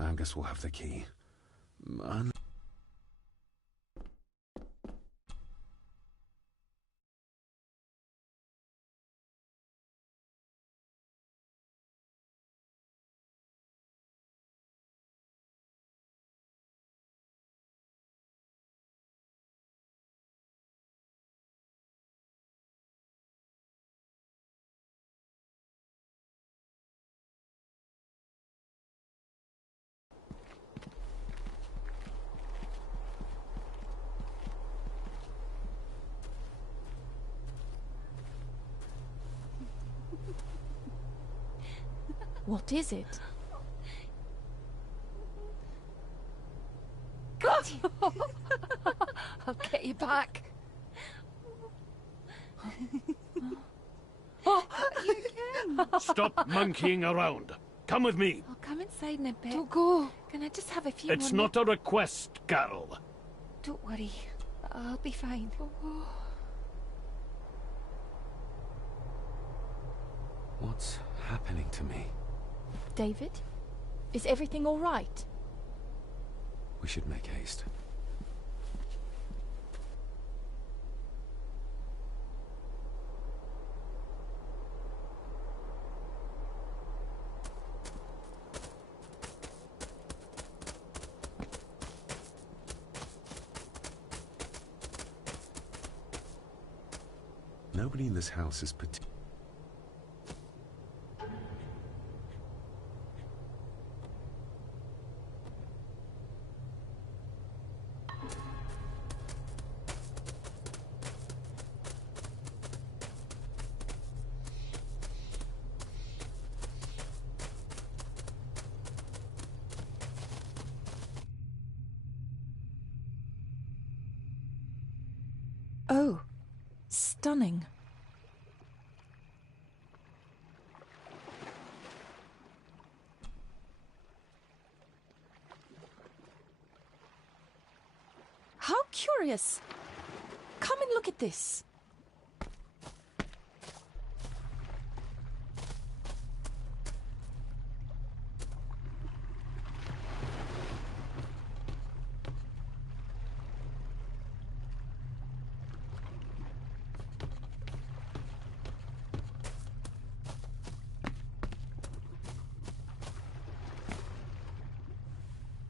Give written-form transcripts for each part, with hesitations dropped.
Angus will have the key. What is it? I'll get you back. Oh, you again. Stop monkeying around. Come with me. I'll come inside in a bit. Don't go. Can I just have a few It's not a request, Carol. Don't worry. I'll be fine. What's happening to me? David? Is everything all right? We should make haste. Nobody in this house is particular. Oh, stunning. How curious. Come and look at this.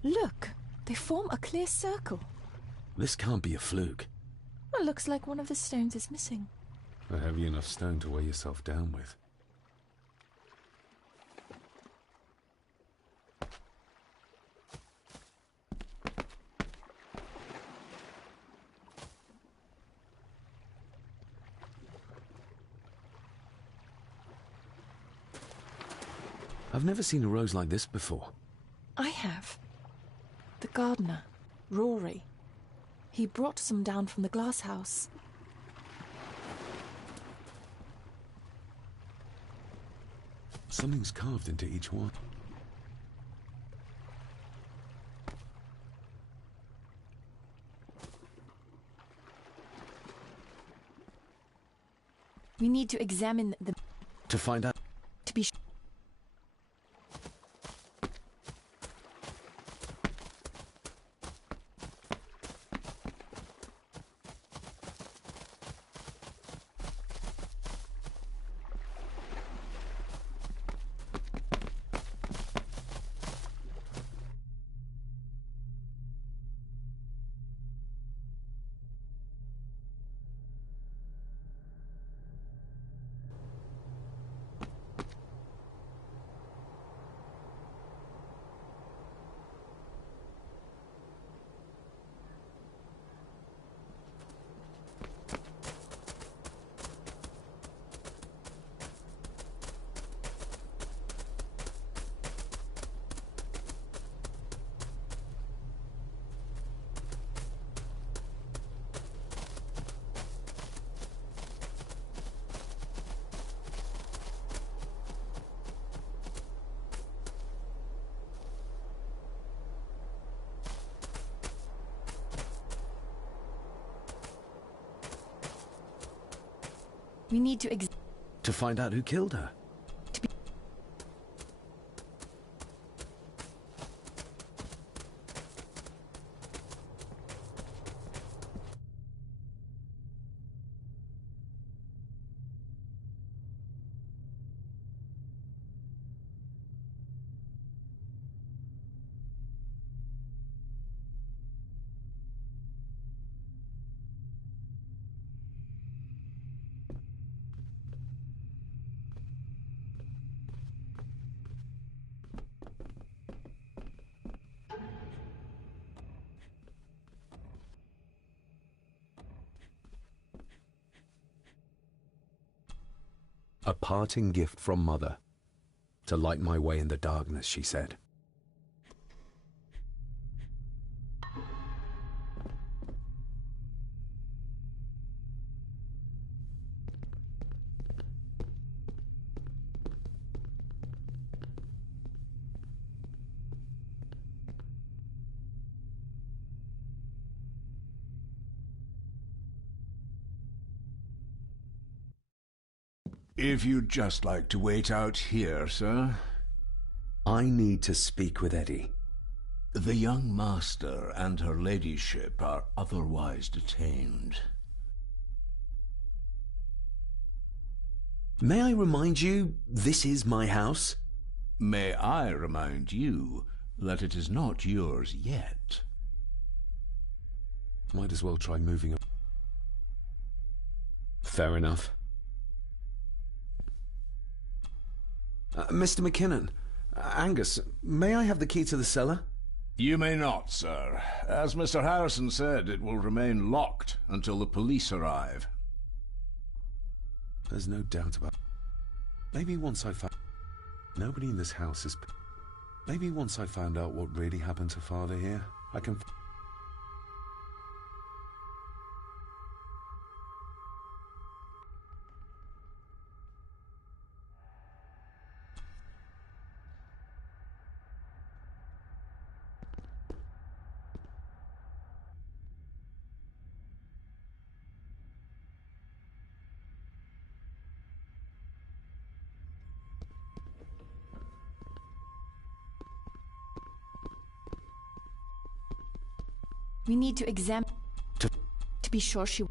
Look, they form a clear circle. This can't be a fluke. Well, looks like one of the stones is missing. A heavy enough stone to weigh yourself down with. I've never seen a rose like this before. I have. The gardener, Rory. He brought some down from the glass house. Something's carved into each one. We need to examine the... To find out. to be sure. We need to find out who killed her. A parting gift from Mother. To light my way in the darkness, she said. If you'd just like to wait out here, sir. I need to speak with Eddie. The young master and her ladyship are otherwise detained. May I remind you, this is my house? May I remind you that it is not yours yet? Might as well try moving on. Fair enough. Mr. McKinnon, Angus, may I have the key to the cellar? You may not, sir. As Mr. Harrison said, it will remain locked until the police arrive. There's no doubt about it. Maybe once I found... Nobody in this house is... Maybe once I found out what really happened to Father here, I can... We need to examine to be sure she...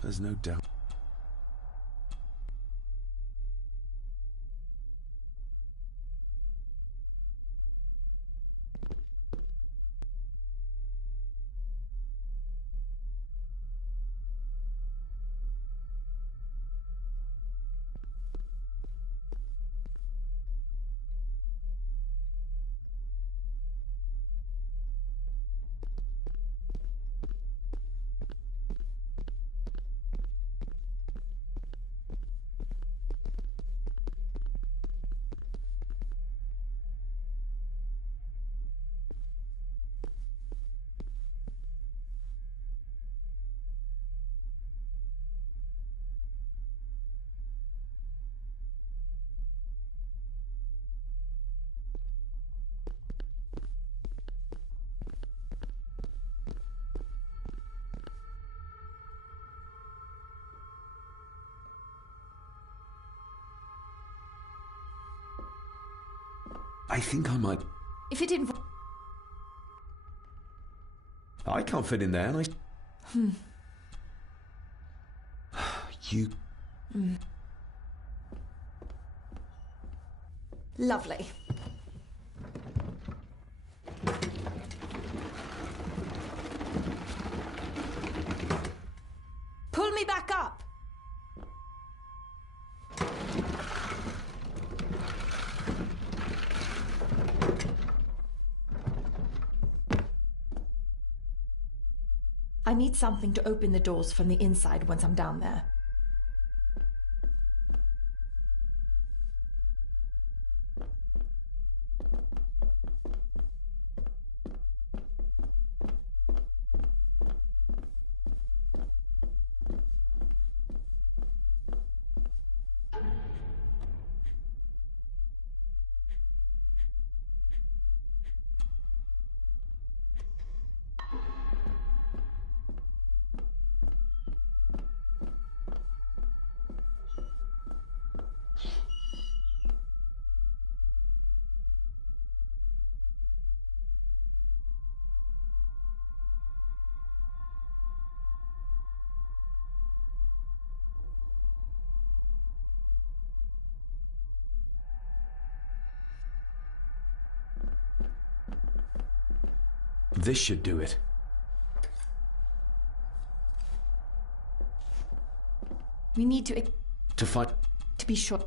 There's no doubt. I think I might... If it didn't... I can't fit in there, and I... You... Lovely. Pull me back up! I need something to open the doors from the inside once I'm down there. This should do it. We need to find... to be sure.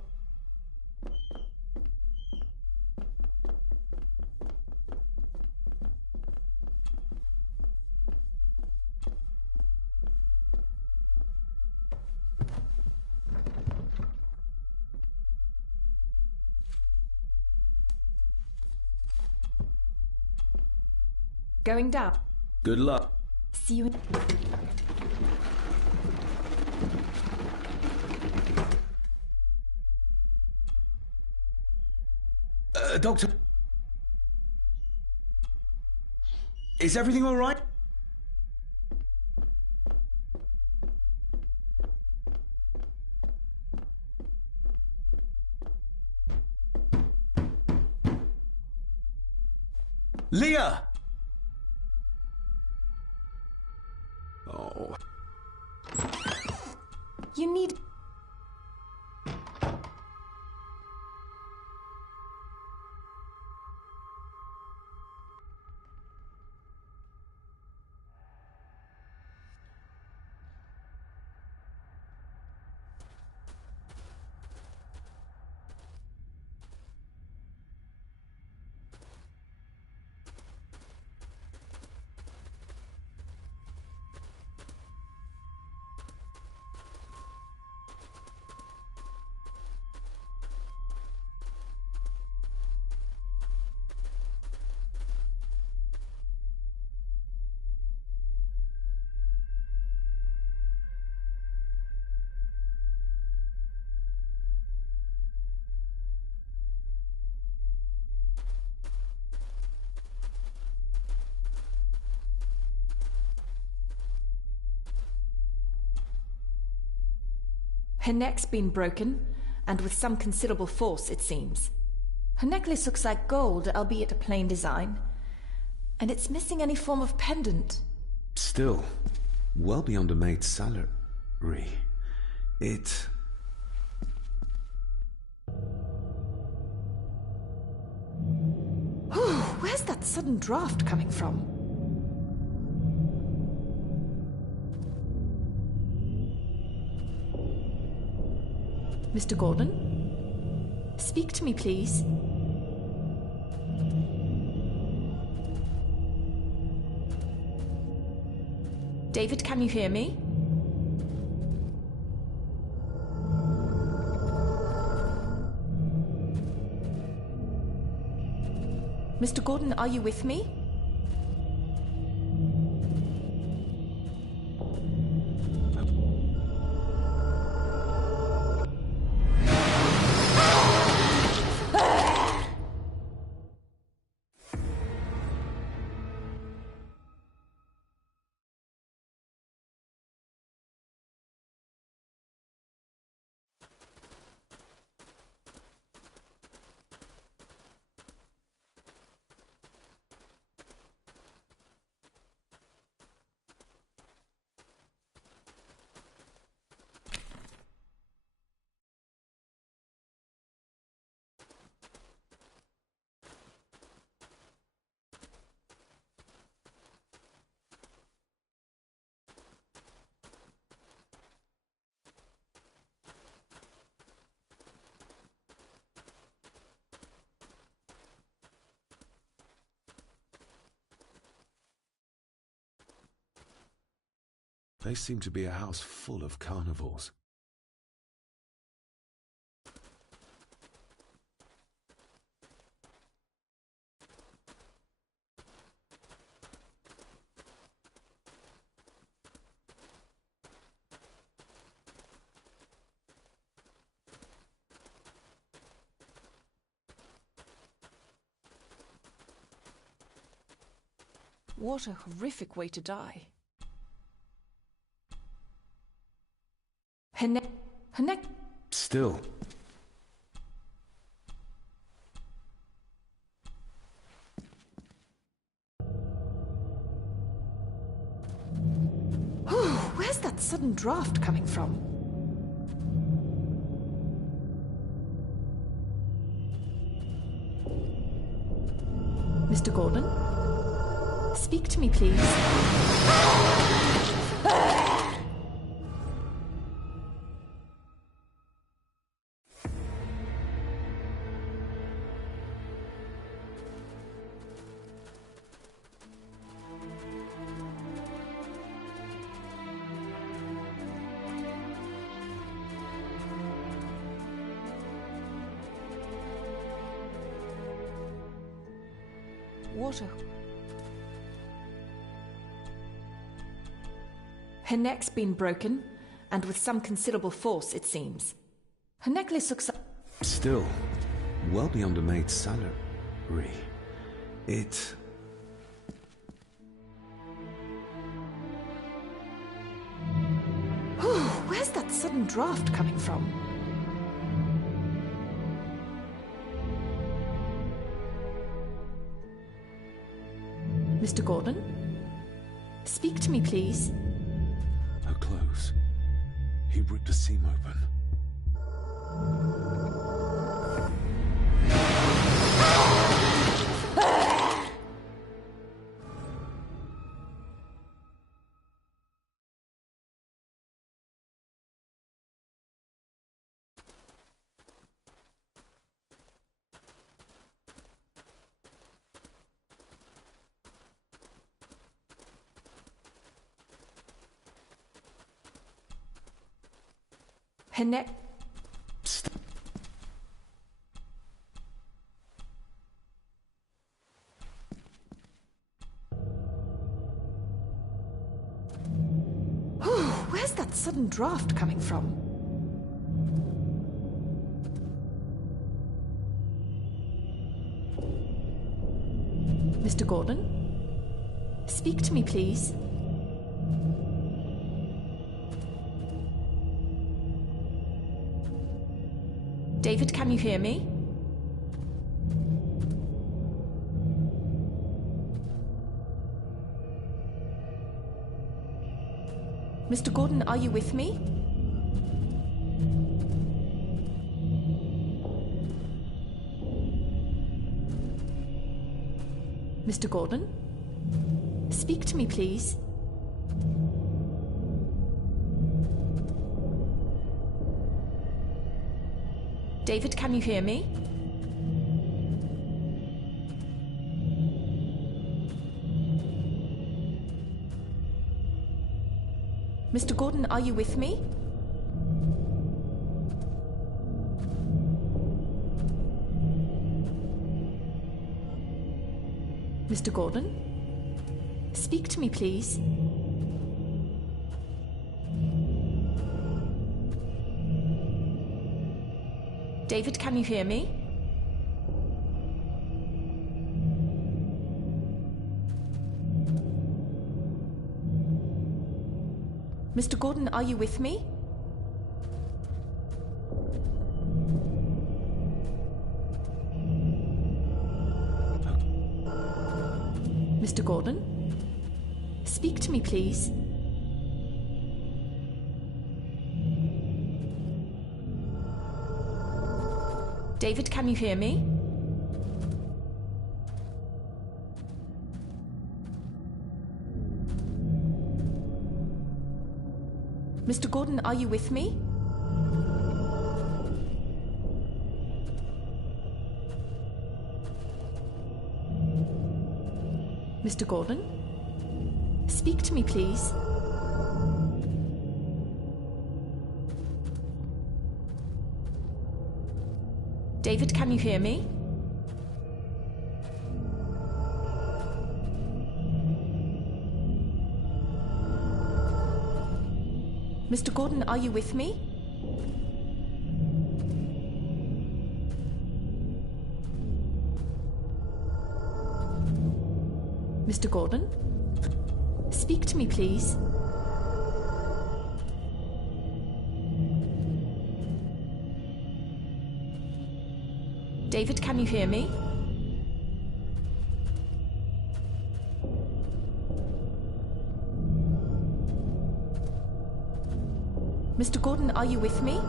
Going down. Good luck. See you in... Doctor... Is everything all right? Leah! Oh. You need... Her neck's been broken, and with some considerable force, it seems. Her necklace looks like gold, albeit a plain design. And it's missing any form of pendant. Still, well beyond a maid's salary. It... Where's that sudden draft coming from? Mr. Gordon? Speak to me, please. David, can you hear me? Mr. Gordon, are you with me? They seem to be a house full of carnivores. What a horrific way to die. Her neck... Still. Where's that sudden draft coming from? Mr. Gordon? Speak to me, please. Water. Her neck's been broken, and with some considerable force, it seems. Her necklace looks... Still, well beyond a maid's salary. It... Where's that sudden draft coming from? Mr. Gordon? Speak to me, please. Her clothes. He ripped a seam open. Her neck... Where's that sudden draft coming from? Mr. Gordon? Speak to me, please. David, can you hear me? Mr. Gordon, are you with me? Mr. Gordon? Speak to me, please. David, can you hear me? Mr. Gordon, are you with me? Mr. Gordon? Speak to me, please. David, can you hear me? Mr. Gordon, are you with me? Mr. Gordon? Speak to me, please. David, can you hear me? Mr. Gordon, are you with me? Mr. Gordon? Speak to me, please. David, can you hear me? Mr. Gordon, are you with me? Mr. Gordon? Speak to me, please. David, can you hear me? Mr. Gordon, are you with me?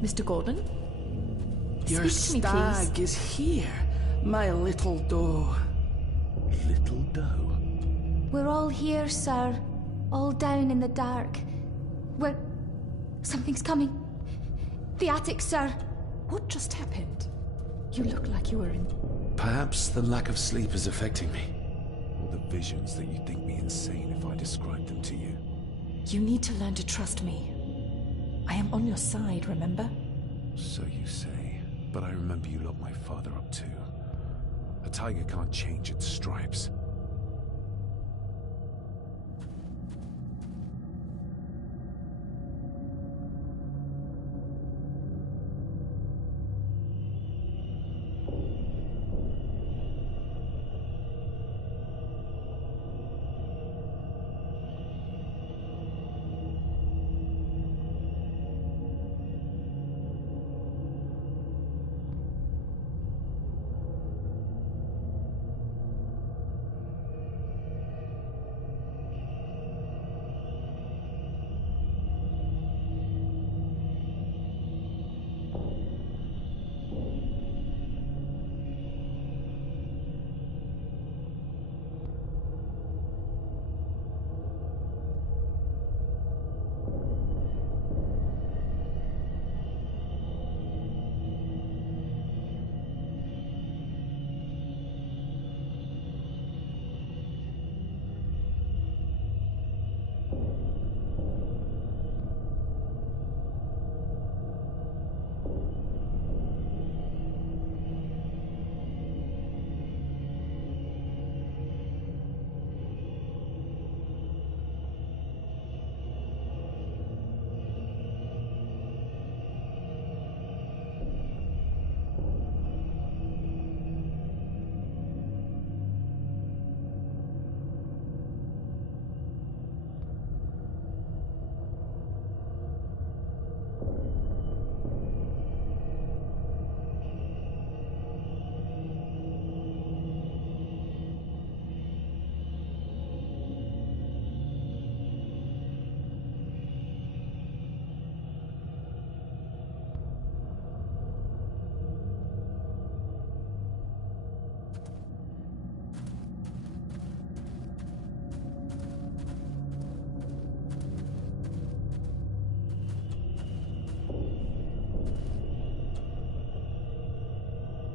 Mr. Gordon? Your Speak to me, please. stag is here, my little doe. Little doe. We're all here, sir. All down in the dark. Something's coming. The attic, sir. What just happened? You look like you were in... Perhaps the lack of sleep is affecting me. Or the visions that you'd think me insane if I described them to you. You need to learn to trust me. I am on your side, remember? So you say. But I remember you locked my father up too. A tiger can't change its stripes.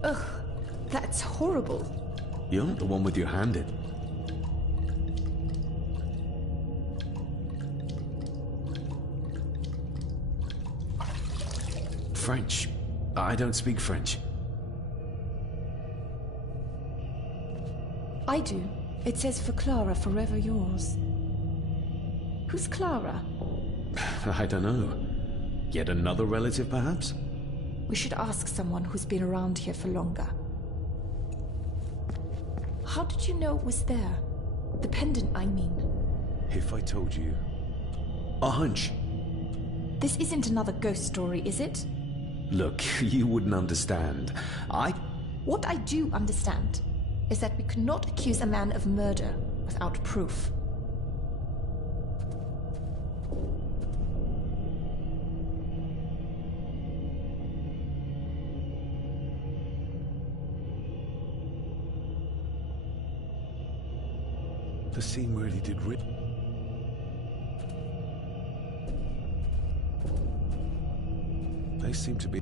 Ugh, that's horrible. You're not the one with your hand in. French. I don't speak French. I do. It says for Clara, forever yours. Who's Clara? I don't know. Yet another relative, perhaps? We should ask someone who's been around here for longer. How did you know it was there? The pendant, I mean. If I told you... A hunch. This isn't another ghost story, is it? Look, you wouldn't understand. What I do understand is that we could not accuse a man of murder without proof. The scene really did They seem to be...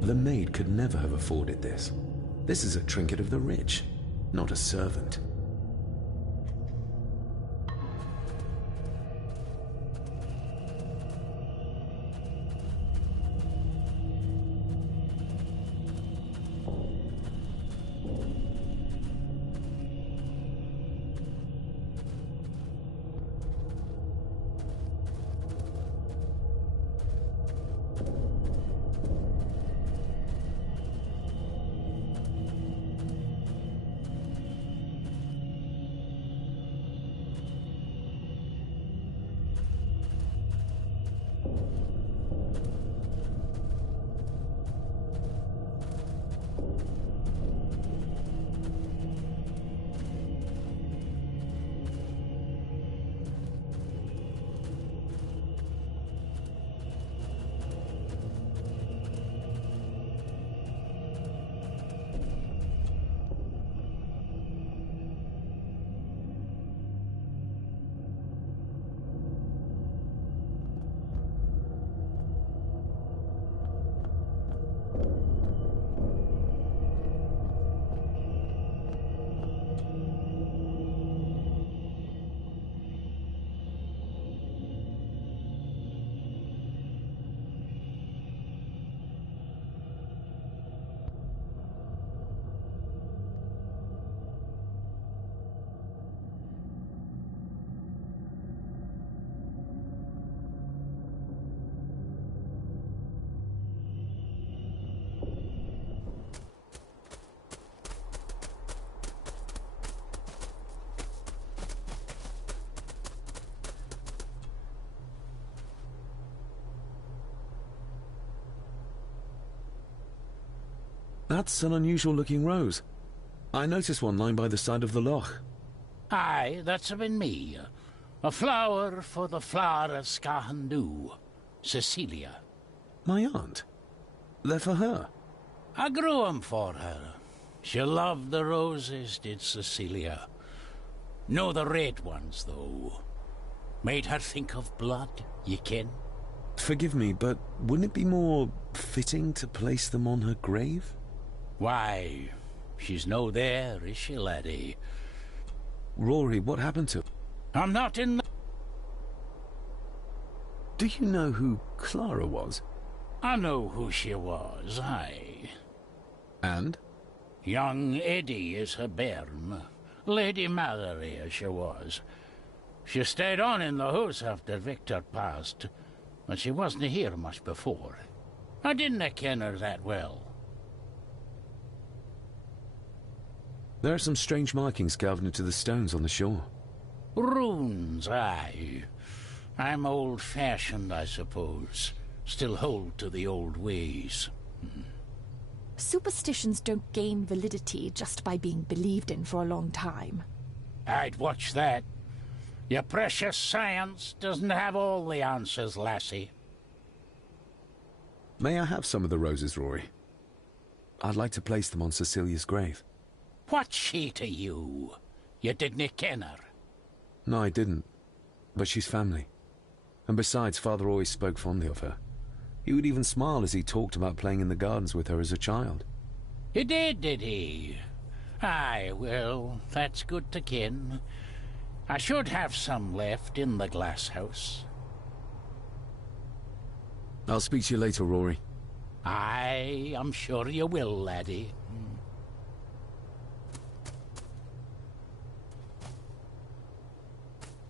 The maid could never have afforded this. This is a trinket of the rich, not a servant. That's an unusual-looking rose. I noticed one lying by the side of the loch. Aye, that's been me. A flower for the flower of Scahandu, Cecilia. My aunt? They're for her? I grew 'em for her. She loved the roses, did Cecilia. No the red ones, though. Made her think of blood, ye ken. Forgive me, but wouldn't it be more fitting to place them on her grave? Why, she's no there, is she, laddie? Rory, what happened to her? I'm not in the... Do you know who Clara was? I know who she was, aye. And? Young Eddie is her bairn. Lady Mallory, as she was. She stayed on in the house after Victor passed, but she wasn't here much before. I didn't ken her that well. There are some strange markings carved into the stones on the shore. Runes, aye. I'm old-fashioned, I suppose. Still hold to the old ways. Superstitions don't gain validity just by being believed in for a long time. I'd watch that. Your precious science doesn't have all the answers, lassie. May I have some of the roses, Rory? I'd like to place them on Cecilia's grave. What's she to you? You didn't ken her. No, I didn't. But she's family. And besides, Father always spoke fondly of her. He would even smile as he talked about playing in the gardens with her as a child. He did he? Aye, well, that's good to ken. I should have some left in the glass house. I'll speak to you later, Rory. Aye, I'm sure you will, laddie.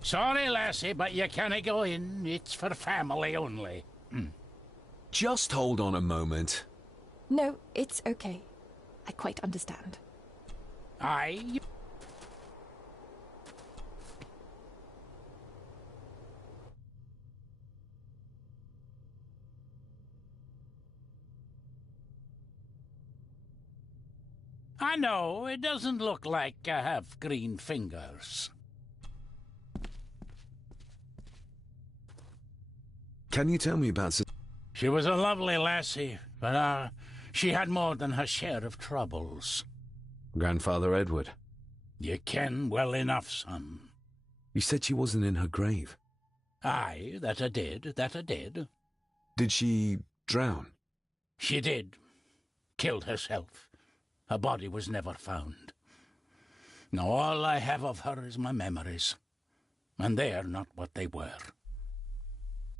Sorry, lassie, but you can't go in. It's for family only. Just hold on a moment. No, it's okay. I quite understand. Aye. I know, it doesn't look like I have green fingers. Can you tell me about... She was a lovely lassie, but she had more than her share of troubles. Grandfather Edward? You ken well enough, son. You said she wasn't in her grave. Aye, that I did. Did she drown? She did. Killed herself. Her body was never found. Now all I have of her is my memories, and they are not what they were.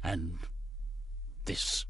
And this.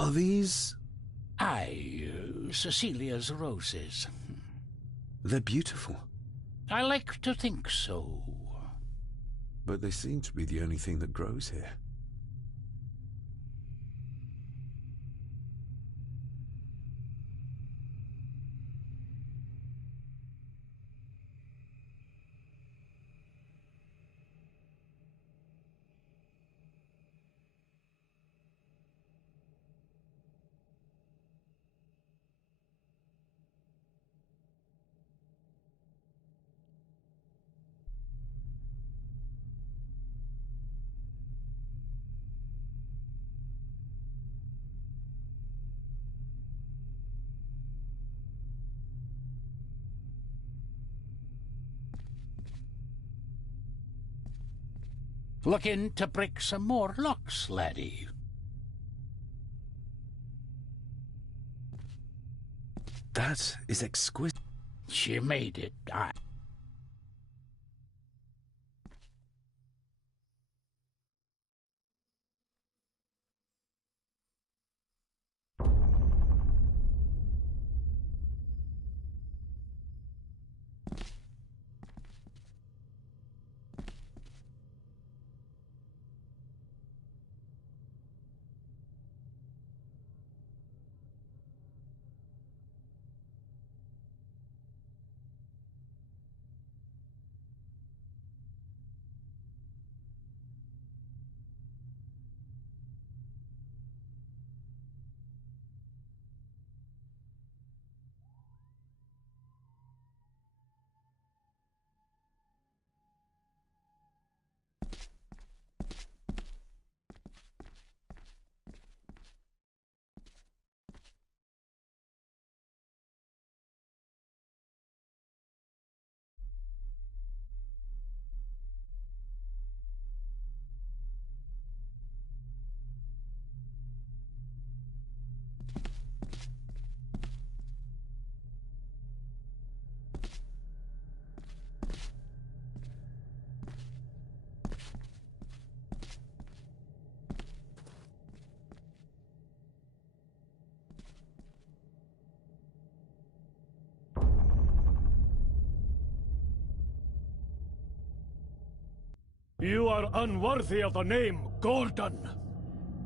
Are these... Aye, Cecilia's roses. They're beautiful. I like to think so. But they seem to be the only thing that grows here. Looking to break some more locks, laddie. That is exquisite. She made it, aye. You are unworthy of the name Gordon.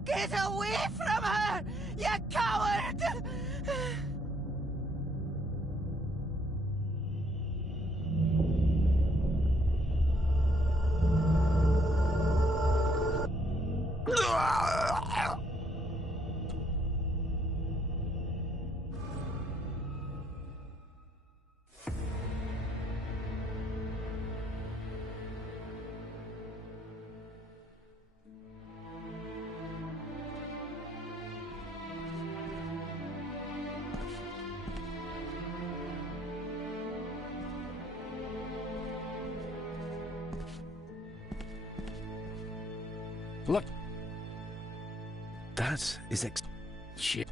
Get away from her, you coward! Look, That is she...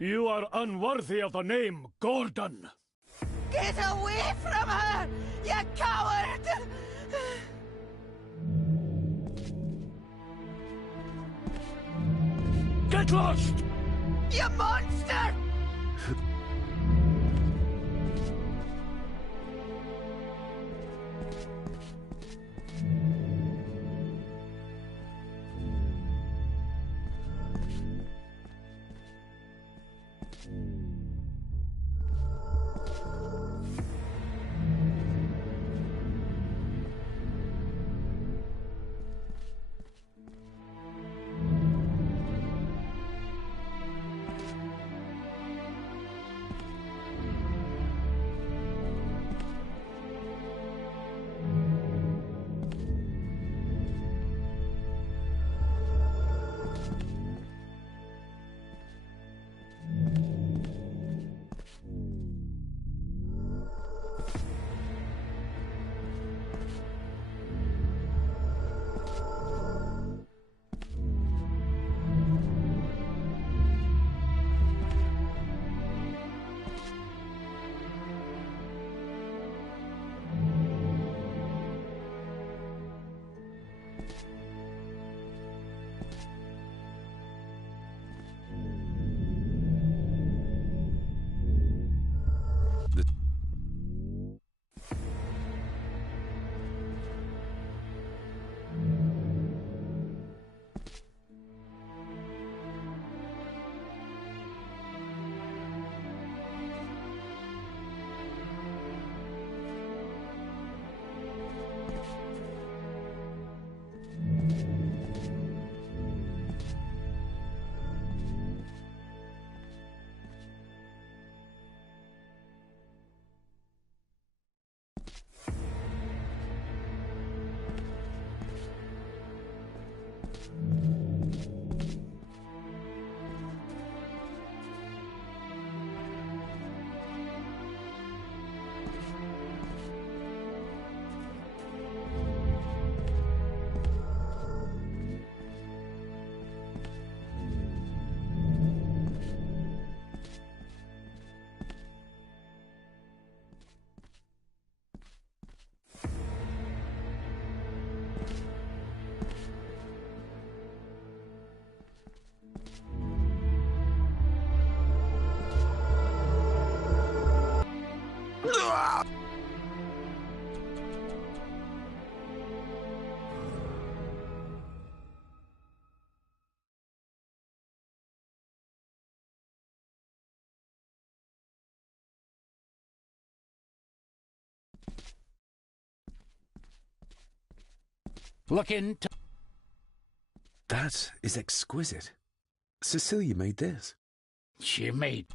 You are unworthy of the name Gordon. Get away from her, you coward! Get lost! You monster! Look into... That is exquisite. Cecilia made this. She made...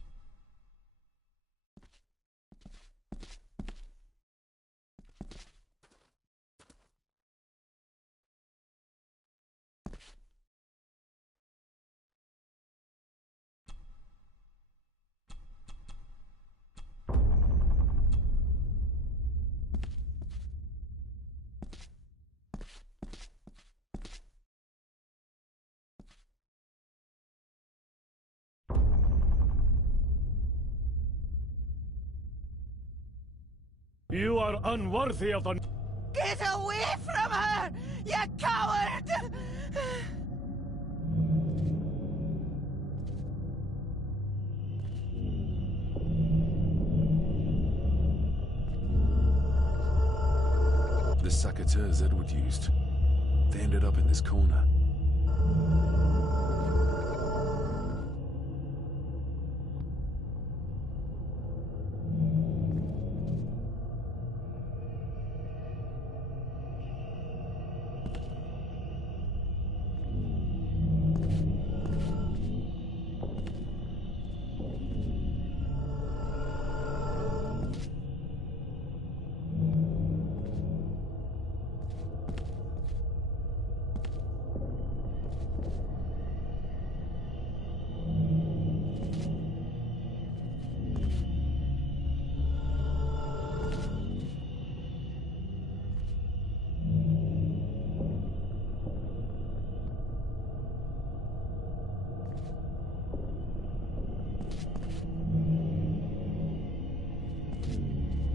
You are unworthy of the... Get away from her, you coward! The saboteur Edward used. They ended up in this corner.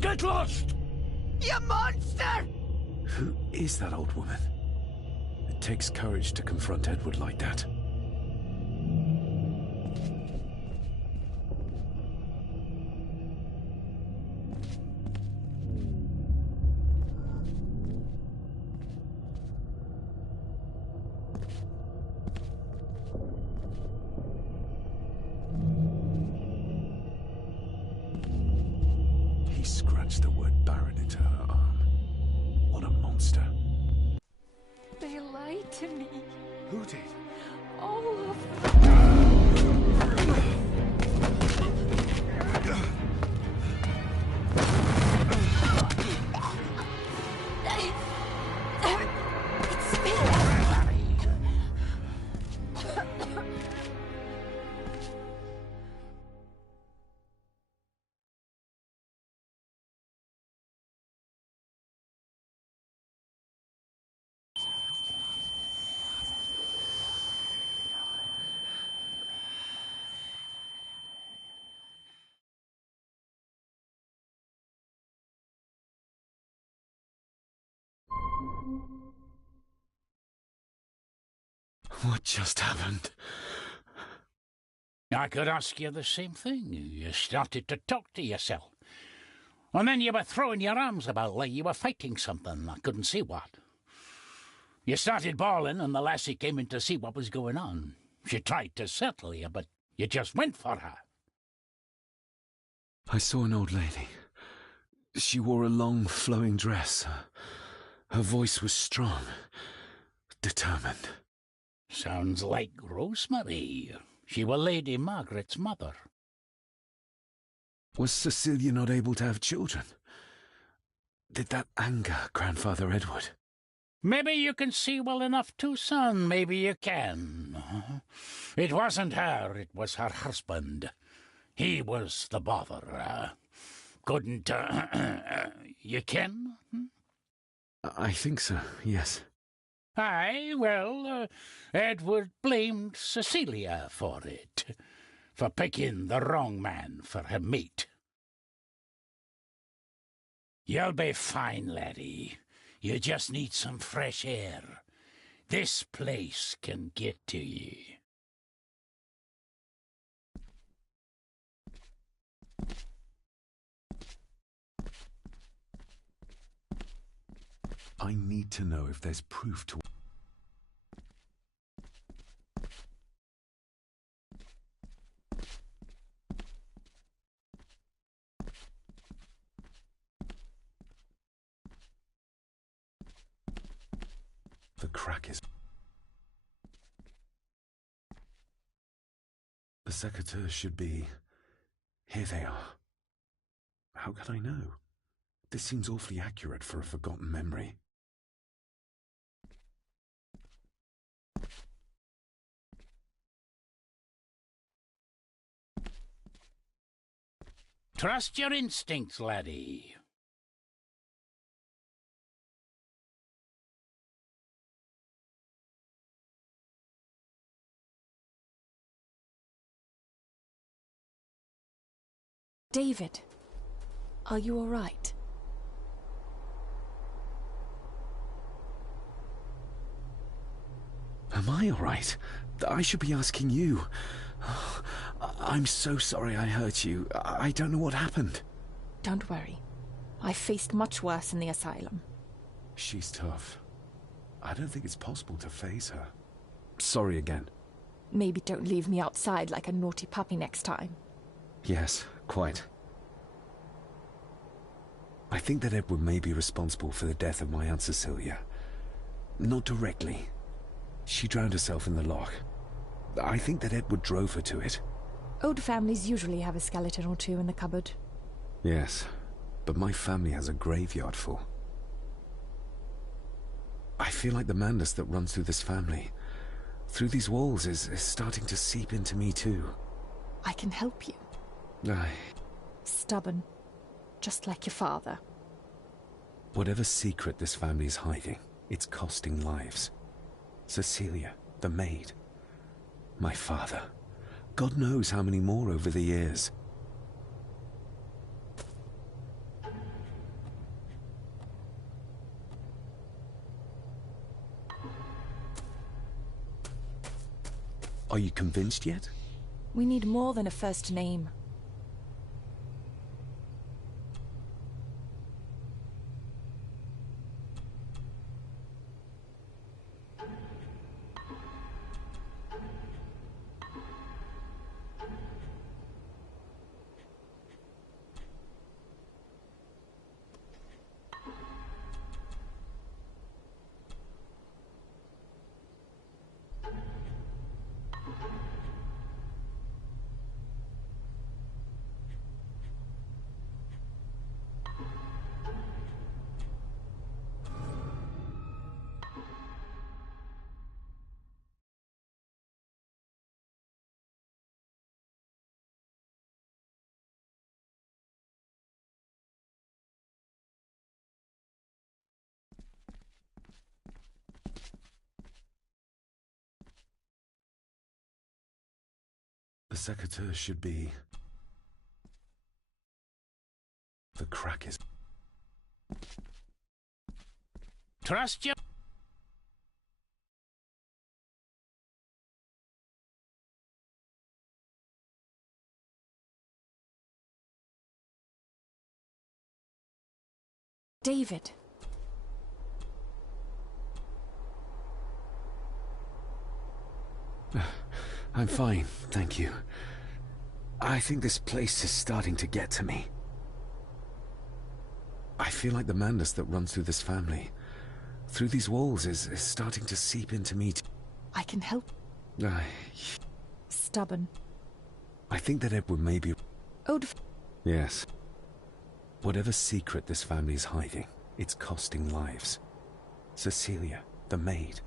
Get lost! You monster! Who is that old woman? It takes courage to confront Edward like that. He scratched the word Baron into her arm. What a monster. They lied to me. Who did? All of them. It's me. What just happened? I could ask you the same thing. You started to talk to yourself. And then you were throwing your arms about like you were fighting something. I couldn't see what. You started bawling and the lassie came in to see what was going on. She tried to settle you, but you just went for her. I saw an old lady. She wore a long, flowing dress. Her voice was strong, determined. Sounds like Rosemary. She were Lady Margaret's mother. Was Cecilia not able to have children? Did that anger Grandfather Edward? Maybe you can see well enough too, son. Maybe you can. It wasn't her, it was her husband. He was the bother. Couldn't, you ken? I think so, yes. Aye, well, Edward blamed Cecilia for it, for picking the wrong man for her mate. You'll be fine, laddie. You just need some fresh air. This place can get to ye. I need to know if there's proof to... crack is... The secateurs should be... Here they are. How could I know? This seems awfully accurate for a forgotten memory. Trust your instincts, laddie. David, are you all right? Am I all right? I should be asking you. I'm so sorry I hurt you. I don't know what happened. Don't worry. I faced much worse in the asylum. She's tough. I don't think it's possible to phase her. Sorry again. Maybe don't leave me outside like a naughty puppy next time. Yes, quite. I think that Edward may be responsible for the death of my Aunt Cecilia. Not directly. She drowned herself in the loch. I think that Edward drove her to it. Old families usually have a skeleton or two in the cupboard. Yes, but my family has a graveyard full. I feel like the madness that runs through this family, through these walls, is starting to seep into me too. I can help you. Stubborn. Just like your father. Whatever secret this family is hiding, it's costing lives. Cecilia, the maid. My father. God knows how many more over the years. Are you convinced yet? We need more than a first name. The secateurs should be... The crack is... Trust your... David. I'm fine, thank you. I think this place is starting to get to me. I feel like the madness that runs through this family, through these walls, is starting to seep into me too. I can help. Stubborn. I think that Edward may be... Yes. Whatever secret this family is hiding, it's costing lives. Cecilia, the maid.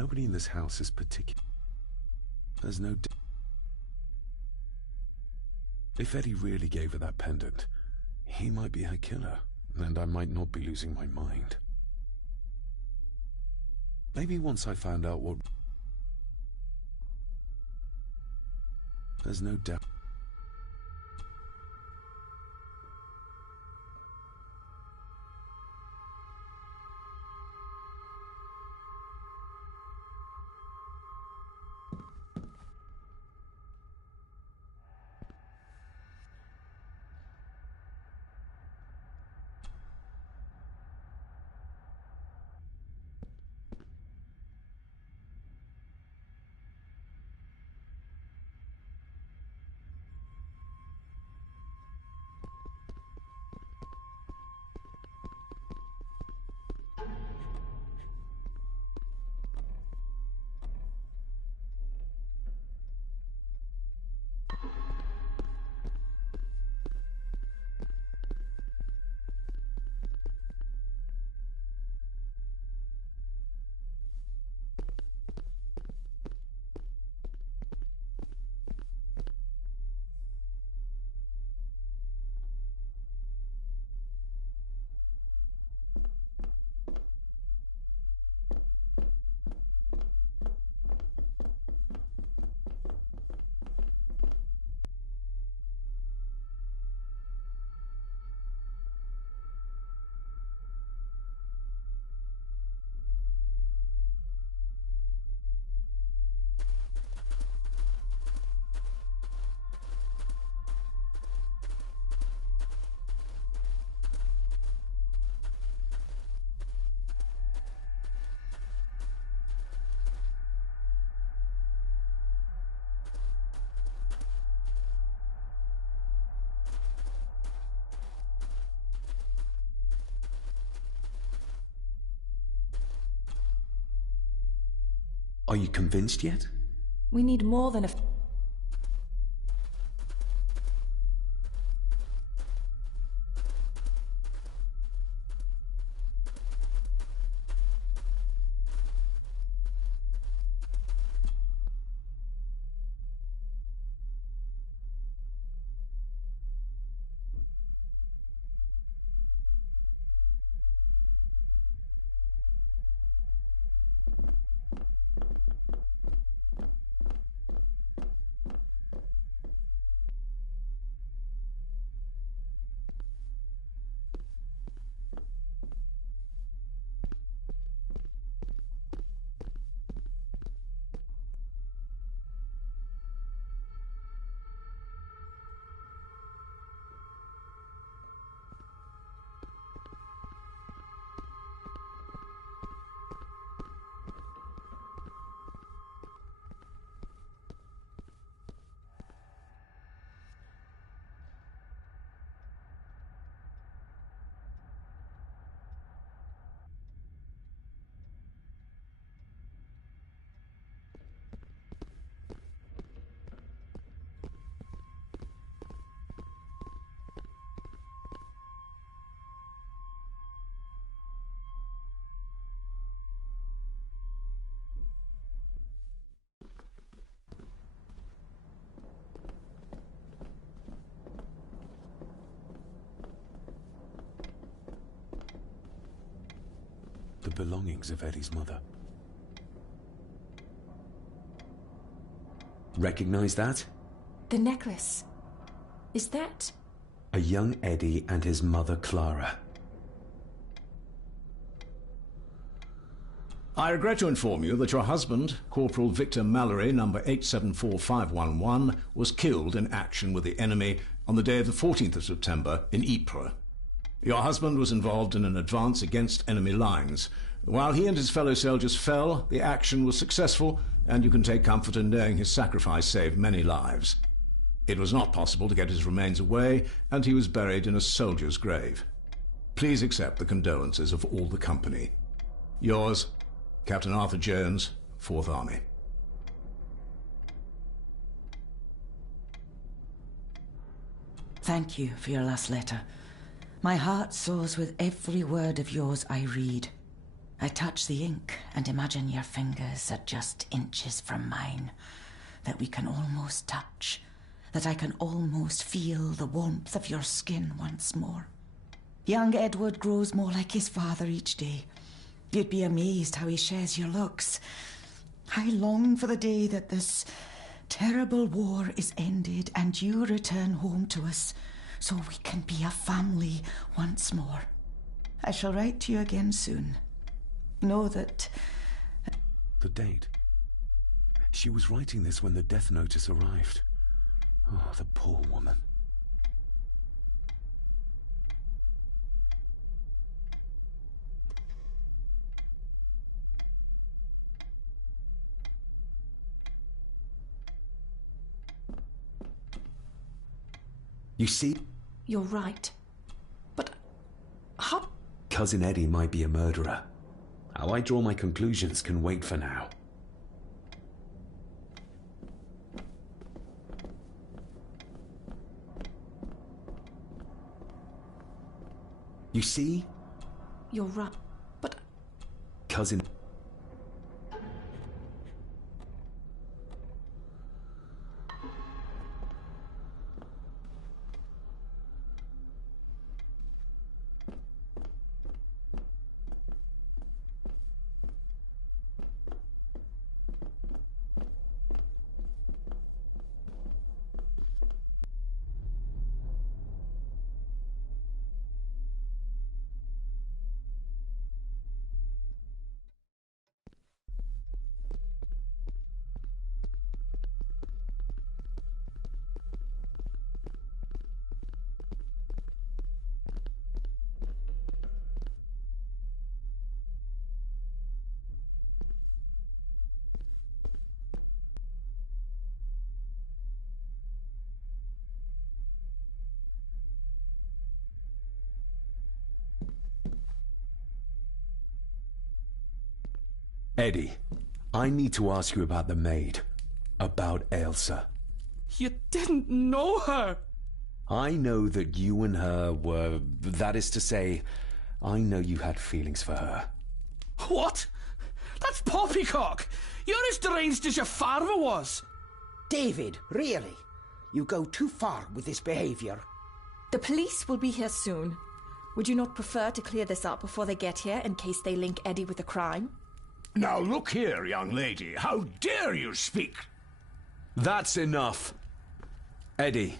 Nobody in this house is particular. There's no... If Eddie really gave her that pendant, he might be her killer, and I might not be losing my mind. Maybe once I found out what... There's no doubt... Are you convinced yet? We need more than a... The belongings of Eddie's mother. Recognize that? The necklace. Is that... A young Eddie and his mother Clara. I regret to inform you that your husband, Corporal Victor Mallory, number 874511, was killed in action with the enemy on the day of the 14th of September in Ypres. Your husband was involved in an advance against enemy lines. While he and his fellow soldiers fell, the action was successful, and you can take comfort in knowing his sacrifice saved many lives. It was not possible to get his remains away, and he was buried in a soldier's grave. Please accept the condolences of all the company. Yours, Captain Arthur Jones, 4th Army. Thank you for your last letter. My heart soars with every word of yours I read. I touch the ink and imagine your fingers are just inches from mine, that we can almost touch, that I can almost feel the warmth of your skin once more. Young Edward grows more like his father each day. You'd be amazed how he shares your looks. I long for the day that this terrible war is ended and you return home to us so we can be a family once more. I shall write to you again soon. Know that... The date. She was writing this when the death notice arrived. Oh, the poor woman. You see? You're right. But how... Cousin Eddie might be a murderer. How I draw my conclusions can wait for now. You see? You're right. But... Cousin... Eddie, I need to ask you about the maid. About Ailsa. You didn't know her! I know that you and her were... That is to say, I know you had feelings for her. What? That's poppycock! You're as deranged as your father was! David, really? You go too far with this behavior. The police will be here soon. Would you not prefer to clear this up before they get here in case they link Eddie with a crime? Now look here, young lady. How dare you speak? That's enough. Eddie.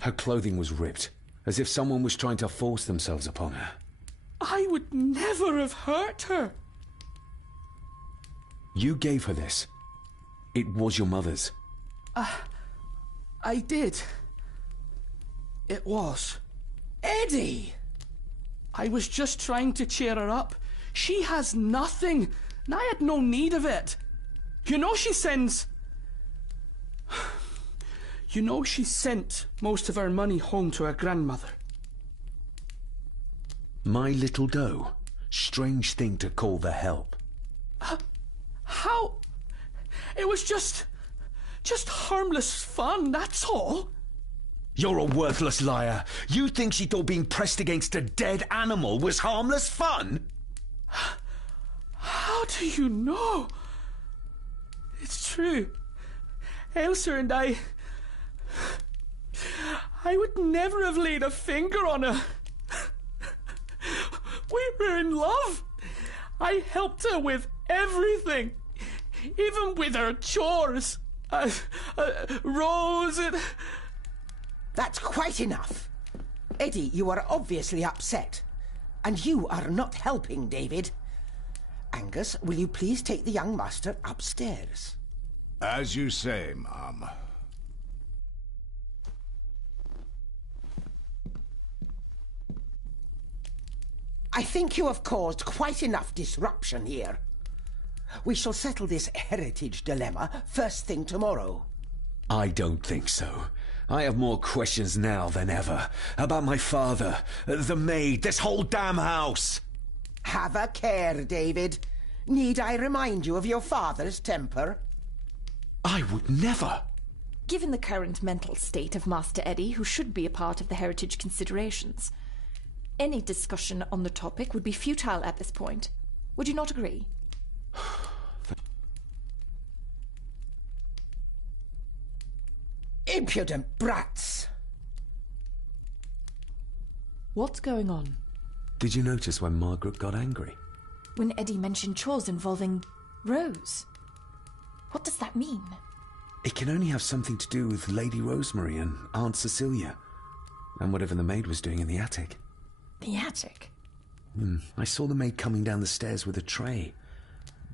Her clothing was ripped, as if someone was trying to force themselves upon her. I would never have hurt her. You gave her this. It was your mother's. I did. It was. Eddie! I was just trying to cheer her up. She has nothing, and I had no need of it. You know she sends... You know she sent most of her money home to her grandmother. My little doe. Strange thing to call the help. How? It was just harmless fun, that's all. You're a worthless liar. You think she thought being pressed against a dead animal was harmless fun? How do you know? It's true. Ailsa and I would never have laid a finger on her. We were in love. I helped her with everything, even with her chores. Rose and... That's quite enough. Eddie, you are obviously upset. And you are not helping, David. Angus, will you please take the young master upstairs? As you say, Mum. I think you have caused quite enough disruption here. We shall settle this heritage dilemma first thing tomorrow. I don't think so. I have more questions now than ever. About my father, the maid, this whole damn house. Have a care, David. Need I remind you of your father's temper? I would never. Given the current mental state of Master Eddie, who should be a part of the heritage considerations, Any discussion on the topic would be futile at this point. Would you not agree? Impudent brats! What's going on? Did you notice when Margaret got angry? When Eddie mentioned chores involving Rose. What does that mean? It can only have something to do with Lady Rosemary and Aunt Cecilia, and whatever the maid was doing in the attic. The attic? I saw the maid coming down the stairs with a tray,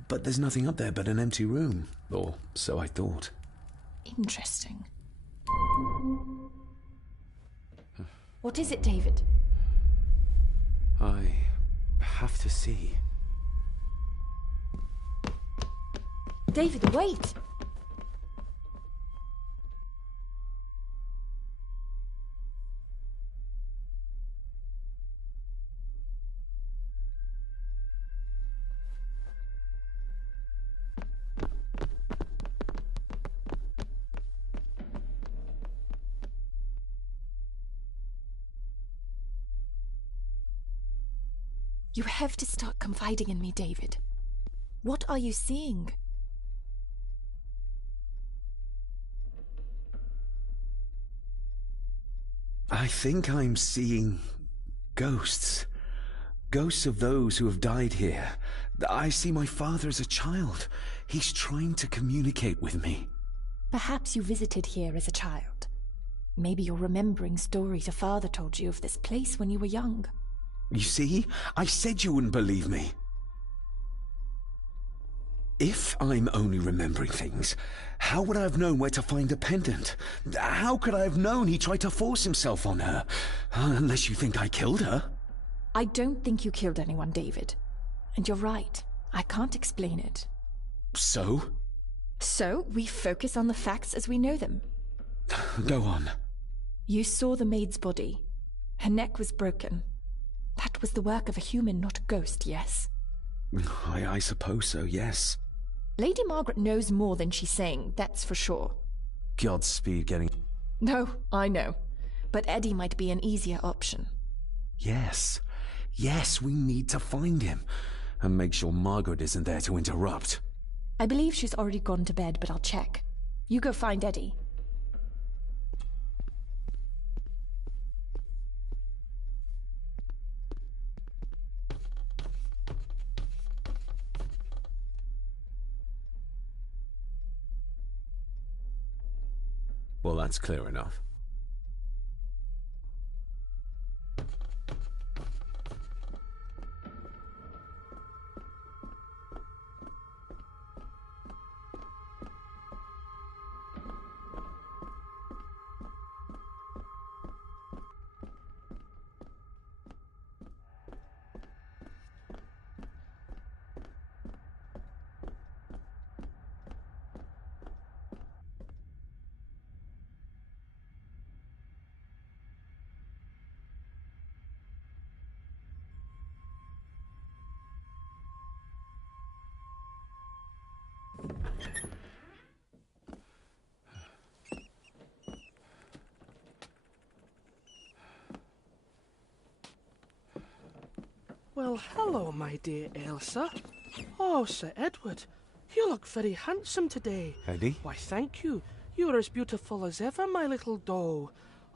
but there's nothing up there but an empty room, or so I thought. Interesting. What is it, David? I have to see. David, wait! You have to start confiding in me, David. What are you seeing? I think I'm seeing ghosts. Ghosts of those who have died here. I see my father as a child. He's trying to communicate with me. Perhaps you visited here as a child. Maybe you're remembering stories your father told you of this place when you were young. You see? I said you wouldn't believe me. If I'm only remembering things, how would I have known where to find a pendant? How could I have known he tried to force himself on her? Unless you think I killed her. I don't think you killed anyone, David. And you're right. I can't explain it. So? So, we focus on the facts as we know them. Go on. You saw the maid's body. Her neck was broken. That was the work of a human, not a ghost, yes? I suppose so, yes. Lady Margaret knows more than she's saying, that's for sure. Godspeed getting... No, I know. But Eddie might be an easier option. Yes. Yes, we need to find him. And make sure Margaret isn't there to interrupt. I believe she's already gone to bed, but I'll check. You go find Eddie. Well, that's clear enough. Well, hello, my dear Elsa. Oh, Sir Edward, you look very handsome today. Eddie? Why, thank you. You're as beautiful as ever, my little doe.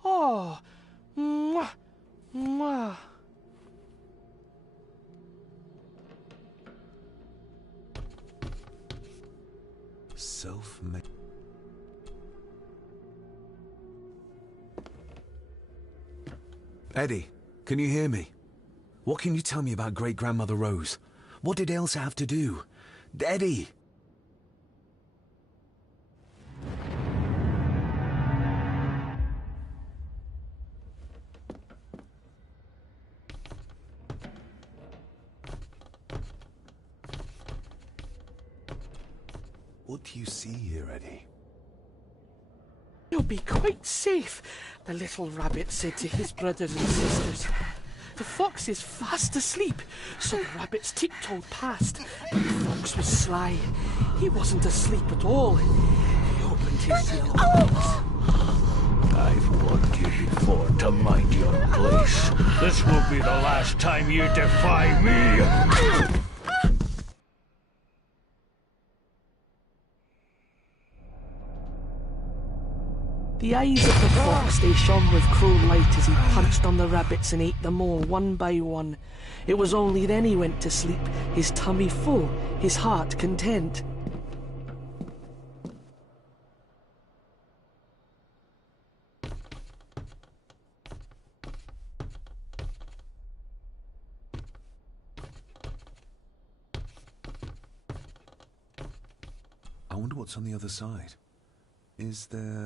Oh, mwah, mwah. Self-made... Eddie, can you hear me? What can you tell me about great-grandmother Rose? What did Elsa have to do? Eddie! What do you see here, Eddie? You'll be quite safe, the little rabbit said to his brothers and sisters. The fox is fast asleep, so the rabbits tiptoed past, but the fox was sly. He wasn't asleep at all. He opened his yellow eyes. I've warned you before to mind your place. This will be the last time you defy me! The eyes of the fox, they shone with cruel light as he punched on the rabbits and ate them all one by one. It was only then he went to sleep, his tummy full, his heart content. I wonder what's on the other side. Is there...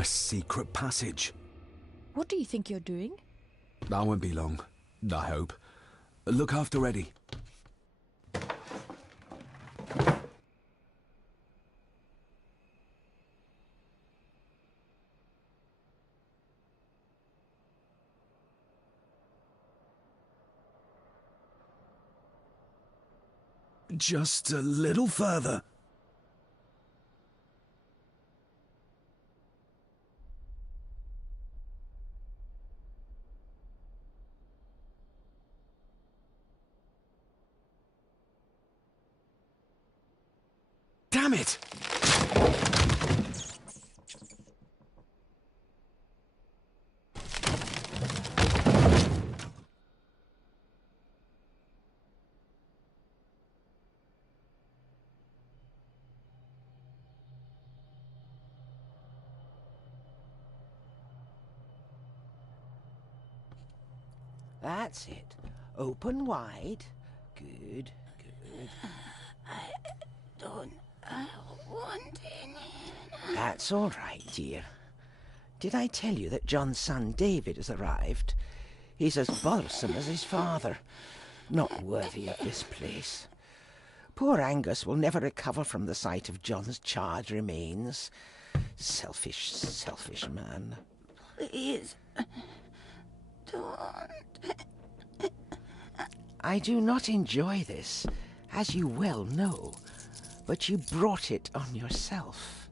A secret passage. What do you think you're doing? That won't be long, I hope. Look after Eddie. Just a little further. Damn it! That's it. Open wide. Good, good. I don't want any. That's all right, dear. Did I tell you that John's son David has arrived? He's as bothersome as his father. Not worthy of this place. Poor Angus will never recover from the sight of John's charred remains. Selfish, selfish man. Please, don't. I do not enjoy this, as you well know, but you brought it on yourself.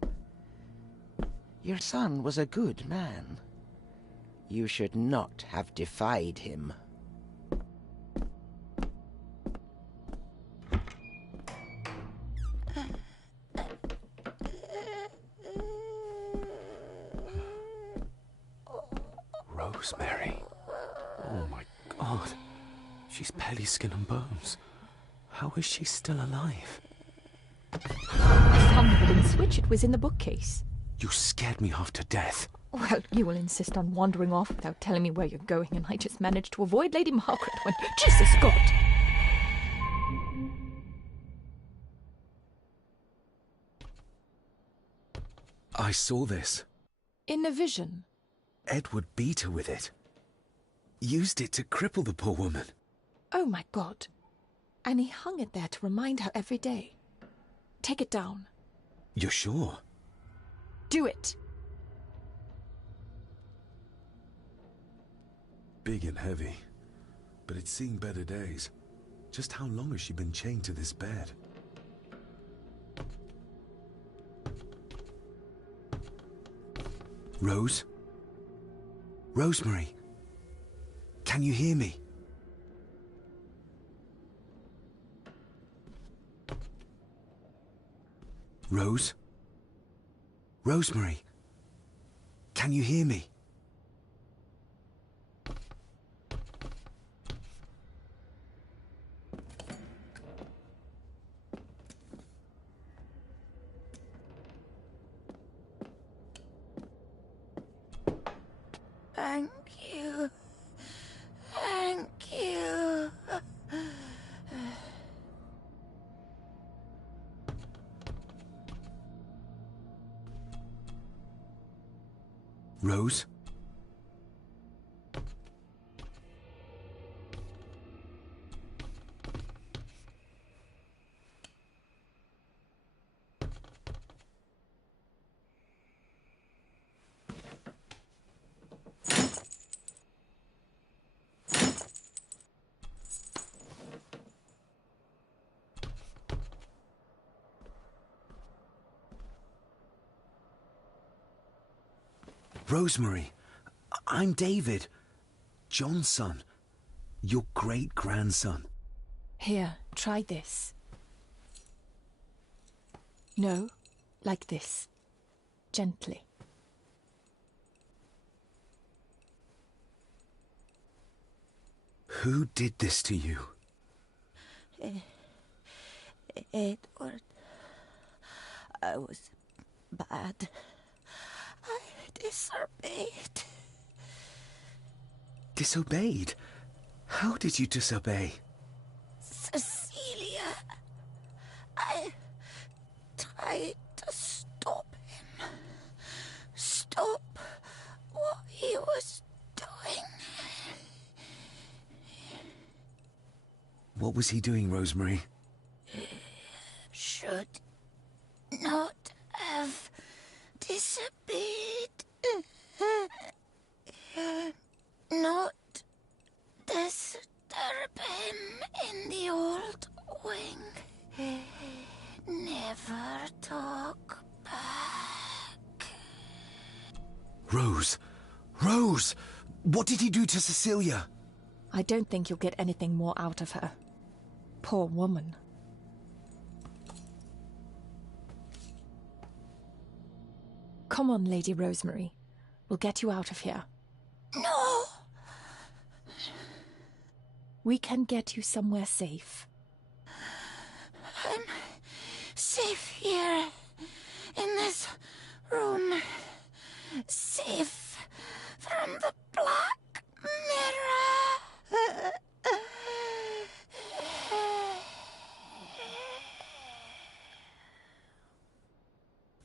Your son was a good man. You should not have defied him. Rosemary. Oh my God. She's barely skin and bones. How is she still alive? I found the hidden switch. It was in the bookcase. You scared me half to death. Well, you will insist on wandering off without telling me where you're going, and I just managed to avoid Lady Margaret when... Jesus God! I saw this. In a vision. Edward beat her with it. Used it to cripple the poor woman. Oh my God. And he hung it there to remind her every day. Take it down. You're sure? Do it. Big and heavy. But it's seen better days. Just how long has she been chained to this bed? Rose? Rosemary? Can you hear me? Rose? Rosemary? Can you hear me? Thank you. Thank you. Rose? Rosemary, I'm David, John's son, your great-grandson. Here, try this. No, like this. Gently. Who did this to you? Edward, I was bad. I disobeyed. Disobeyed? How did you disobey? Cecilia, I tried to stop him. Stop was he doing, Rosemary? Should not have disappeared. Not disturb him in the old wing. Never talk back. Rose! Rose! What did he do to Cecilia? I don't think you'll get anything more out of her. Poor woman. Come on, Lady Rosemary. We'll get you out of here. No! We can get you somewhere safe. I'm safe here, in this room. Safe from the Black Mirror.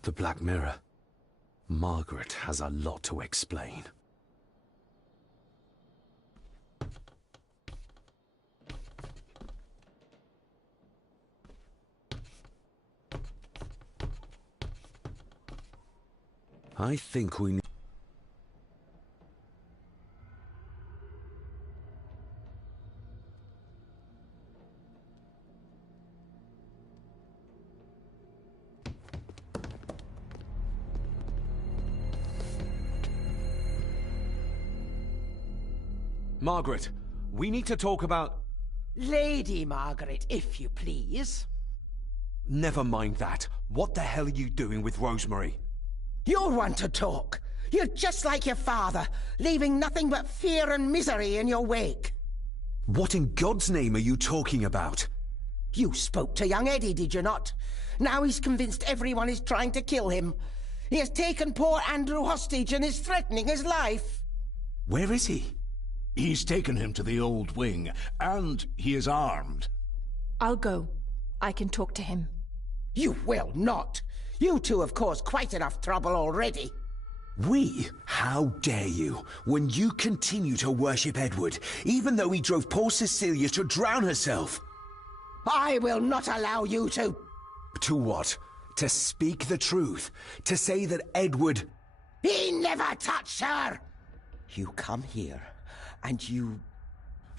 The Black Mirror. Margaret has a lot to explain. I think we need... Margaret, we need to talk about... Lady Margaret, if you please. Never mind that. What the hell are you doing with Rosemary? You're one to talk. You're just like your father, leaving nothing but fear and misery in your wake. What in God's name are you talking about? You spoke to young Eddie, did you not? Now he's convinced everyone is trying to kill him. He has taken poor Andrew hostage and is threatening his life. Where is he? He's taken him to the old wing, and he is armed. I'll go. I can talk to him. You will not. You two have caused quite enough trouble already. We? How dare you, when you continue to worship Edward, even though he drove poor Cecilia to drown herself? I will not allow you to... To what? To speak the truth? To say that Edward... He never touched her! You come here, and you...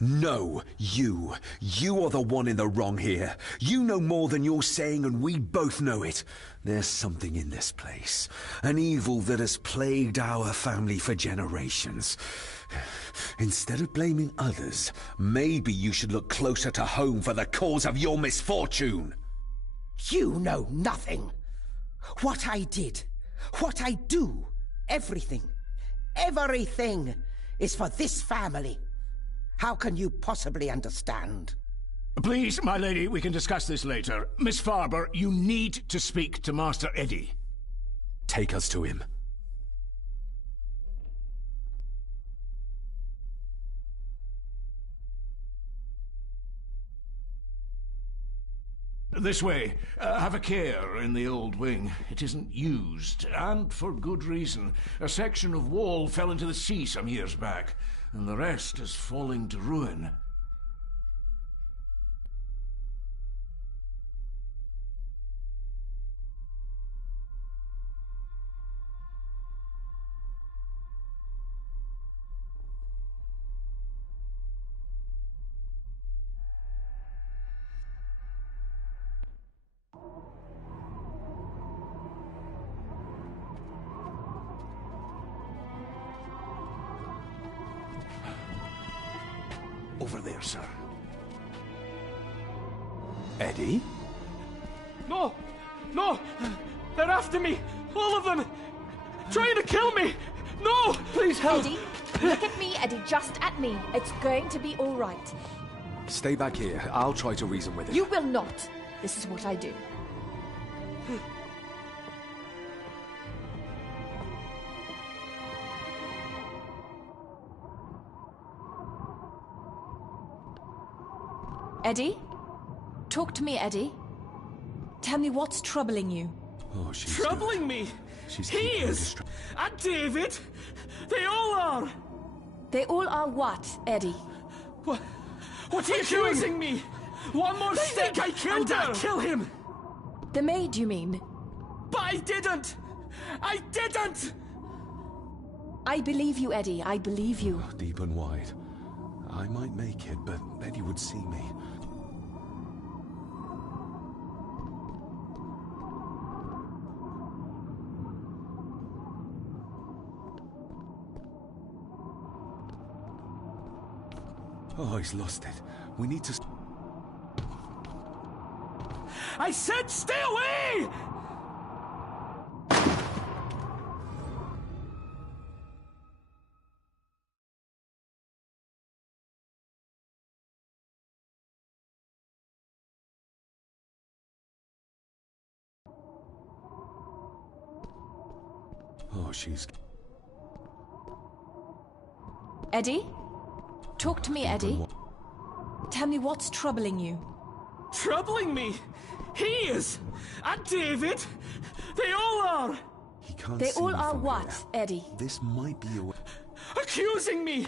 No, you. You are the one in the wrong here. You know more than you're saying, and we both know it. There's something in this place. An evil that has plagued our family for generations. Instead of blaming others, maybe you should look closer to home for the cause of your misfortune. You know nothing. What I did, what I do, everything is for this family. How can you possibly understand? Please, my lady, we can discuss this later. Miss Farber, you need to speak to Master Eddie. Take us to him. This way. Have a care in the old wing. It isn't used, and for good reason. A section of wall fell into the sea some years back, and the rest is falling to ruin. Over there, sir. Eddie? No! No! They're after me! All of them! Trying to kill me! No! Please help! Eddie, look at me, Eddie, just at me. It's going to be all right. Stay back here. I'll try to reason with it. You will not. This is what I do. Eddie? Talk to me, Eddie. Tell me what's troubling you. Oh, she's Troubling me? She's He is! And David! They all are! They all are what, Eddie? What are you accusing me? One more step, I killed her! I'd kill him! The maid, you mean? But I didn't! I didn't! I believe you, Eddie. I believe you. Deep and wide. I might make it, but Eddie would see me. Oh, he's lost it. We need to... I said stay away! Oh, she's... Eddie? Talk to me, Eddie. Tell me what's troubling you. Troubling me? He is! And David! They all are! He can't They see all me are from what, here. Eddie? This might be your... Accusing me!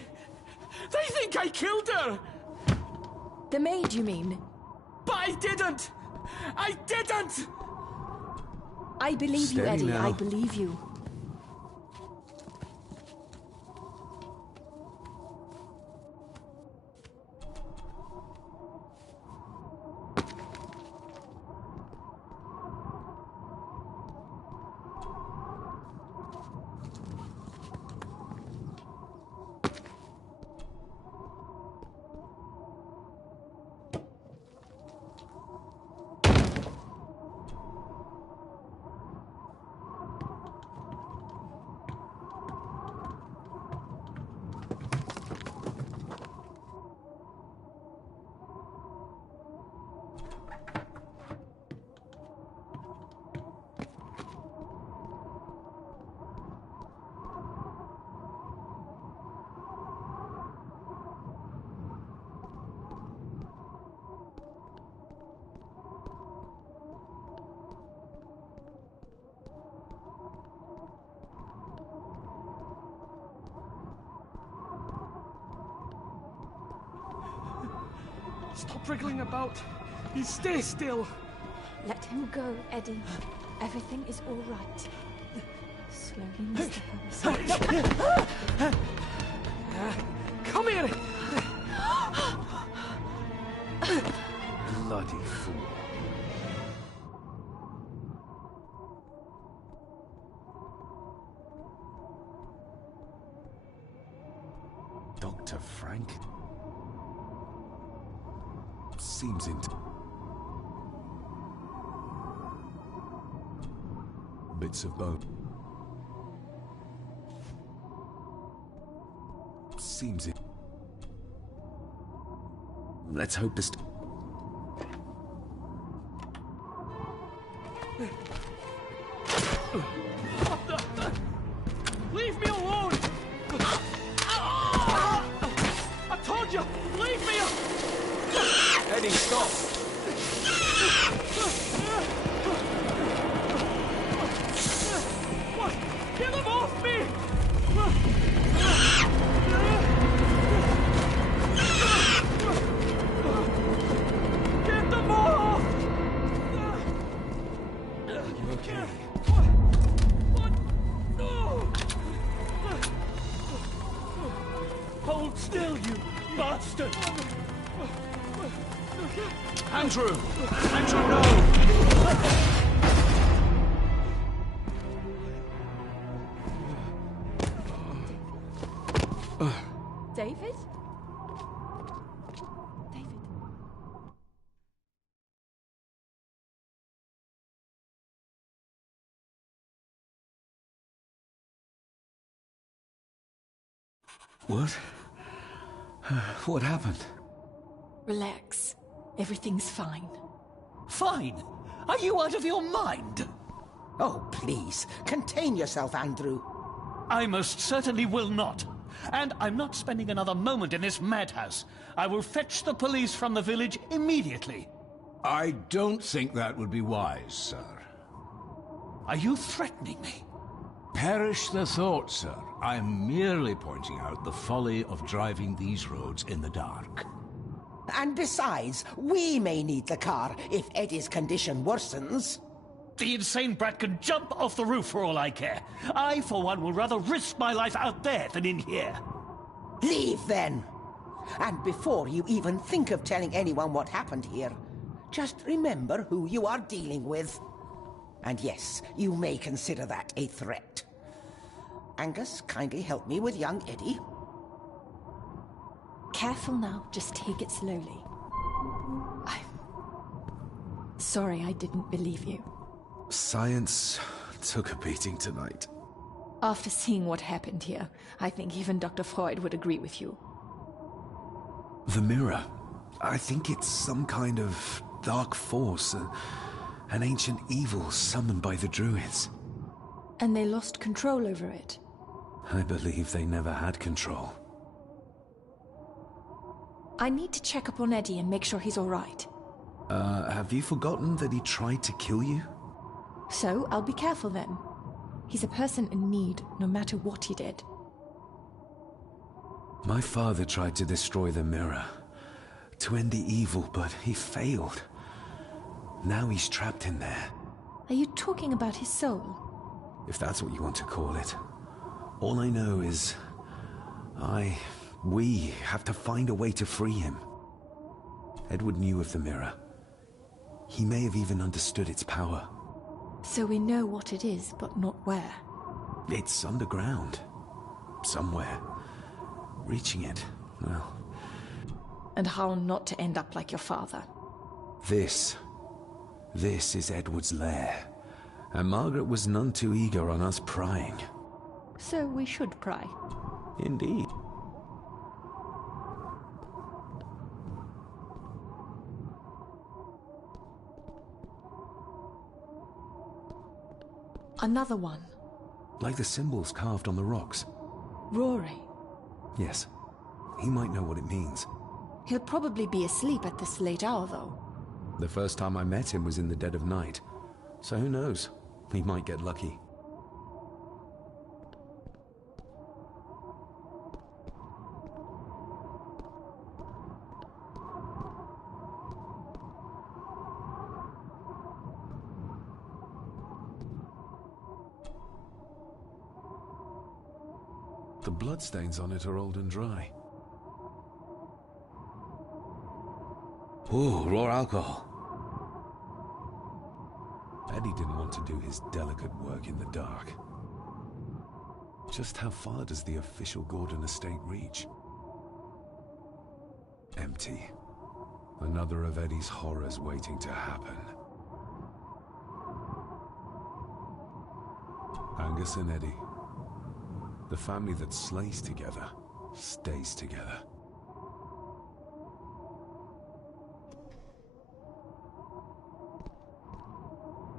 They think I killed her! The maid, you mean? But I didn't! I didn't! I believe you, Steady Eddie. now. I believe you. Stop wriggling about. You stay still. Let him go, Eddie. Everything is all right. Slowly, Mr. Holmes. Come here! Bloody fool. Dr. Frank? Seems into... Bits of bone. Seems it... Let's hope this... Leave me alone! I told you! Leave me alone! Eddie, stop! What? Get them off me! Get them off! You okay? What? No! Hold still, you bastard! Andrew! Andrew, no! David? David? What? What happened? Relax. Everything's fine. Fine. Are you out of your mind? Oh, please, contain yourself, Andrew. I most certainly will not. And I'm not spending another moment in this madhouse. I will fetch the police from the village immediately. I don't think that would be wise, sir. Are you threatening me? Perish the thought, sir. I'm merely pointing out the folly of driving these roads in the dark. And besides, we may need the car if Eddie's condition worsens. The insane brat can jump off the roof for all I care. I, for one, will rather risk my life out there than in here. Leave, then. And before you even think of telling anyone what happened here, just remember who you are dealing with. And yes, you may consider that a threat. Angus, kindly help me with young Eddie. Careful now, just take it slowly. I'm sorry I didn't believe you. Science took a beating tonight. After seeing what happened here, I think even Dr. Freud would agree with you. The mirror. I think it's some kind of dark force, an ancient evil summoned by the druids. And they lost control over it. I believe they never had control. I need to check up on Eddie and make sure he's all right. Have you forgotten that he tried to kill you? So, I'll be careful then. He's a person in need, no matter what he did. My father tried to destroy the mirror, to end the evil, but he failed. Now he's trapped in there. Are you talking about his soul? If that's what you want to call it. All I know is... we have to find a way to free him. Edward knew of the mirror. He may have even understood its power. So we know what it is, but not where. It's underground. Somewhere. Reaching it, well... And how not to end up like your father. This is Edward's lair. And Margaret was none too eager on us prying. So we should pry. Indeed. Another one. Like the symbols carved on the rocks. Rory. Yes. He might know what it means. He'll probably be asleep at this late hour, though. The first time I met him was in the dead of night. So who knows? He might get lucky. The bloodstains on it are old and dry. Ooh, raw alcohol. Eddie didn't want to do his delicate work in the dark. Just how far does the official Gordon estate reach? Empty. Another of Eddie's horrors waiting to happen. Angus and Eddie. The family that slays together, stays together.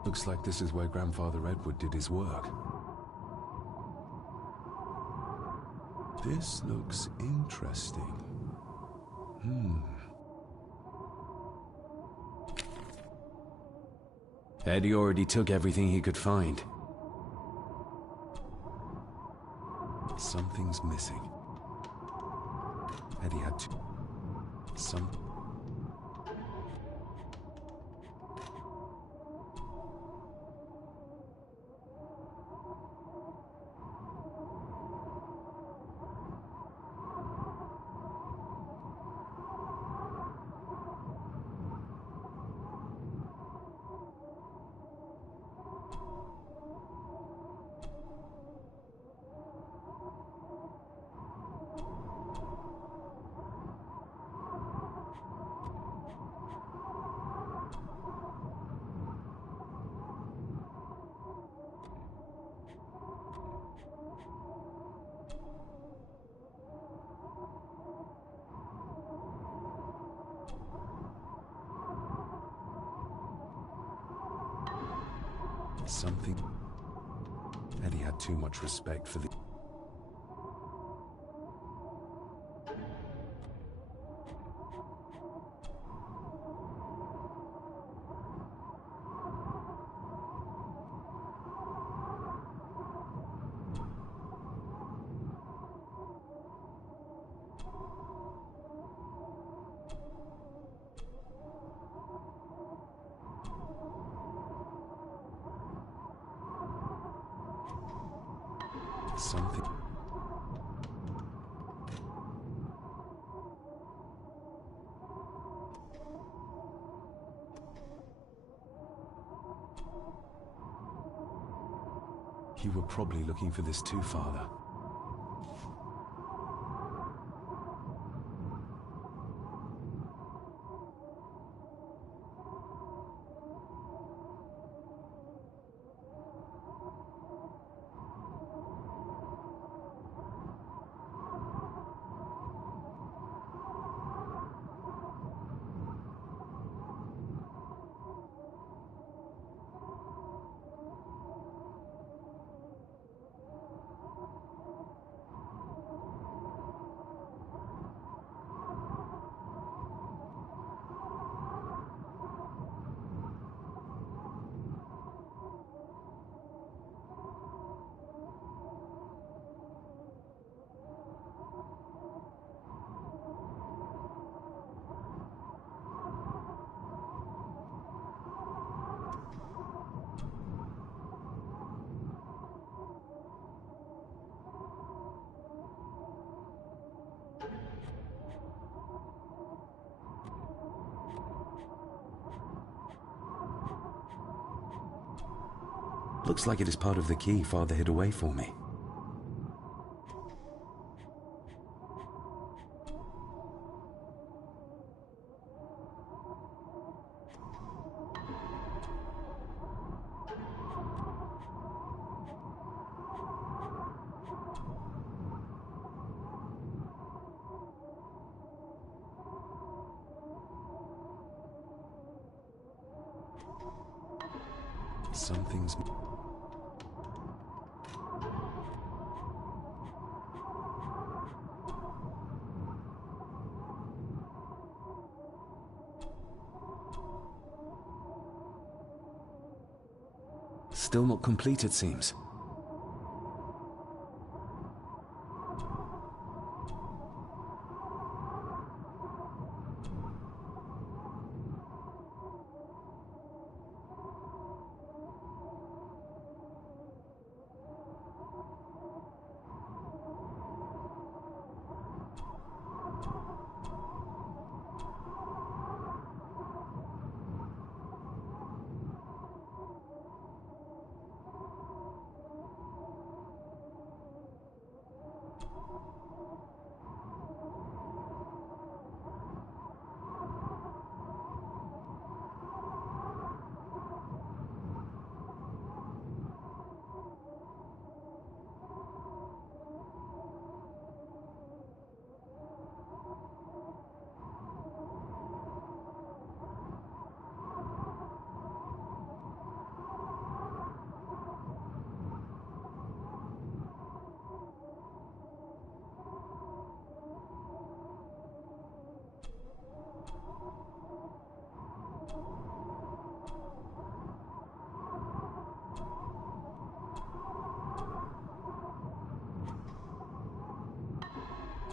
Looks like this is where Grandfather Edward did his work. This looks interesting. Eddie already took everything he could find. Something's missing. Eddie had to... Something... Eddie had too much respect for the... Something... You were probably looking for this too, Father. Looks like it is part of the key Father hid away for me. Something's... Still not complete, it seems.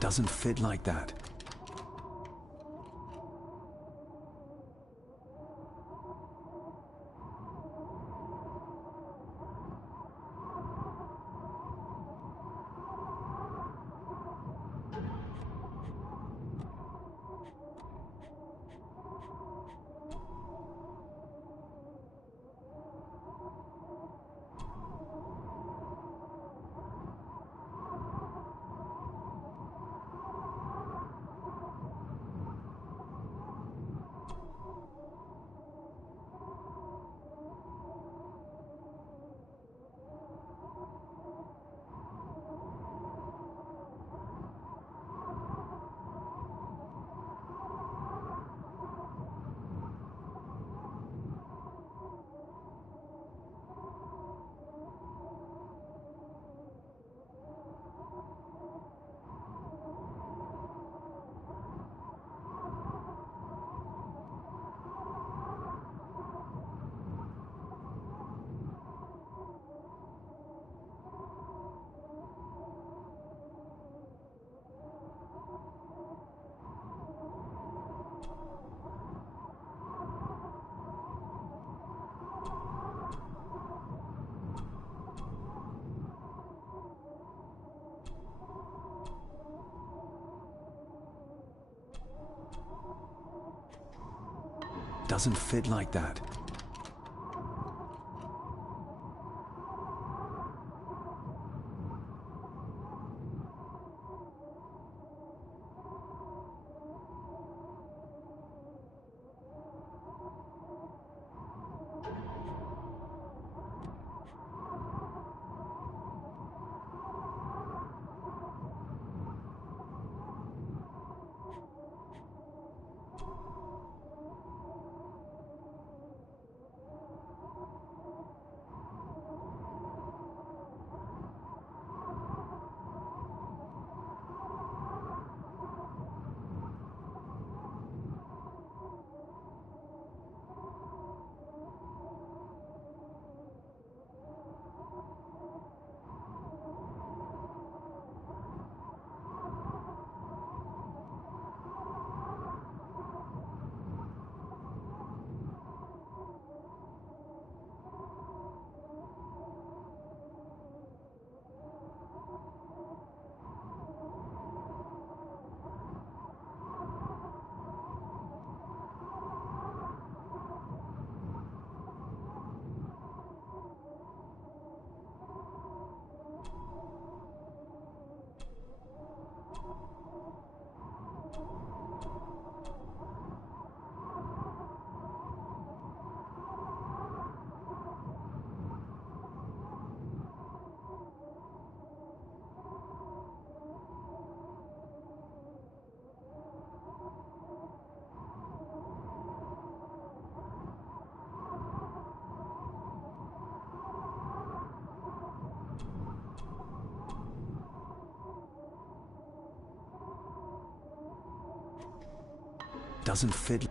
Doesn't fit like that. Doesn't fit like that. Doesn't fit.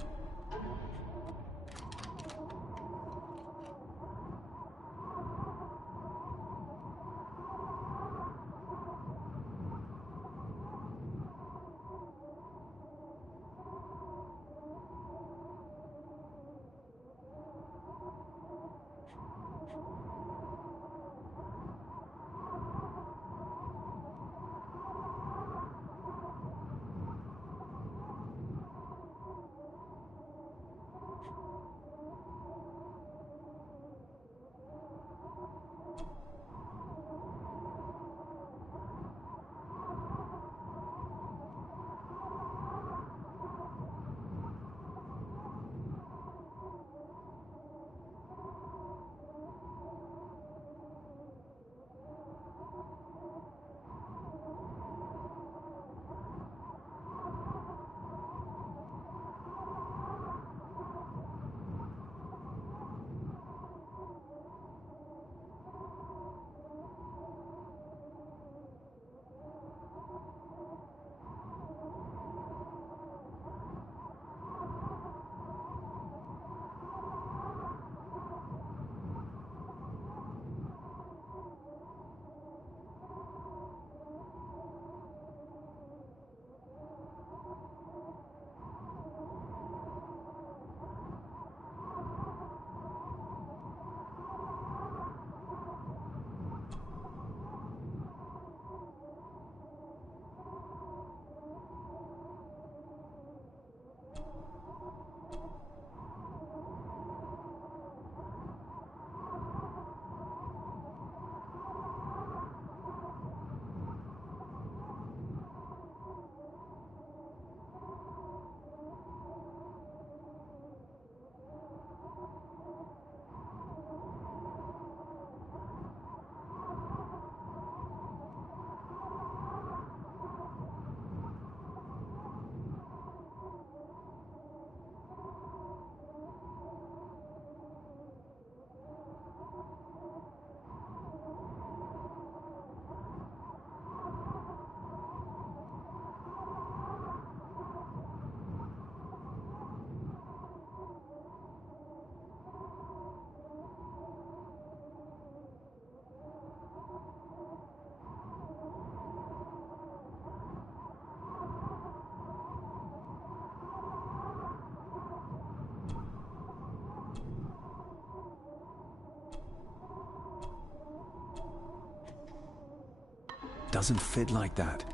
Doesn't fit like that.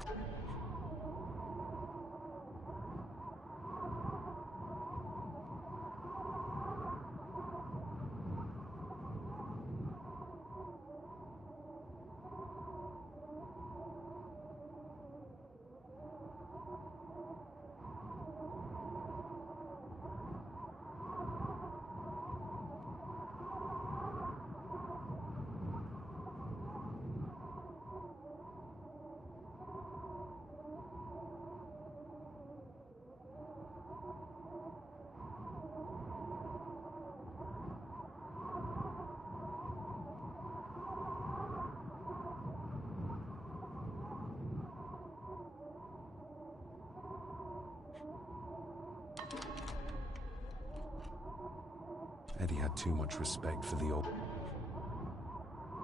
Eddie had too much respect for the old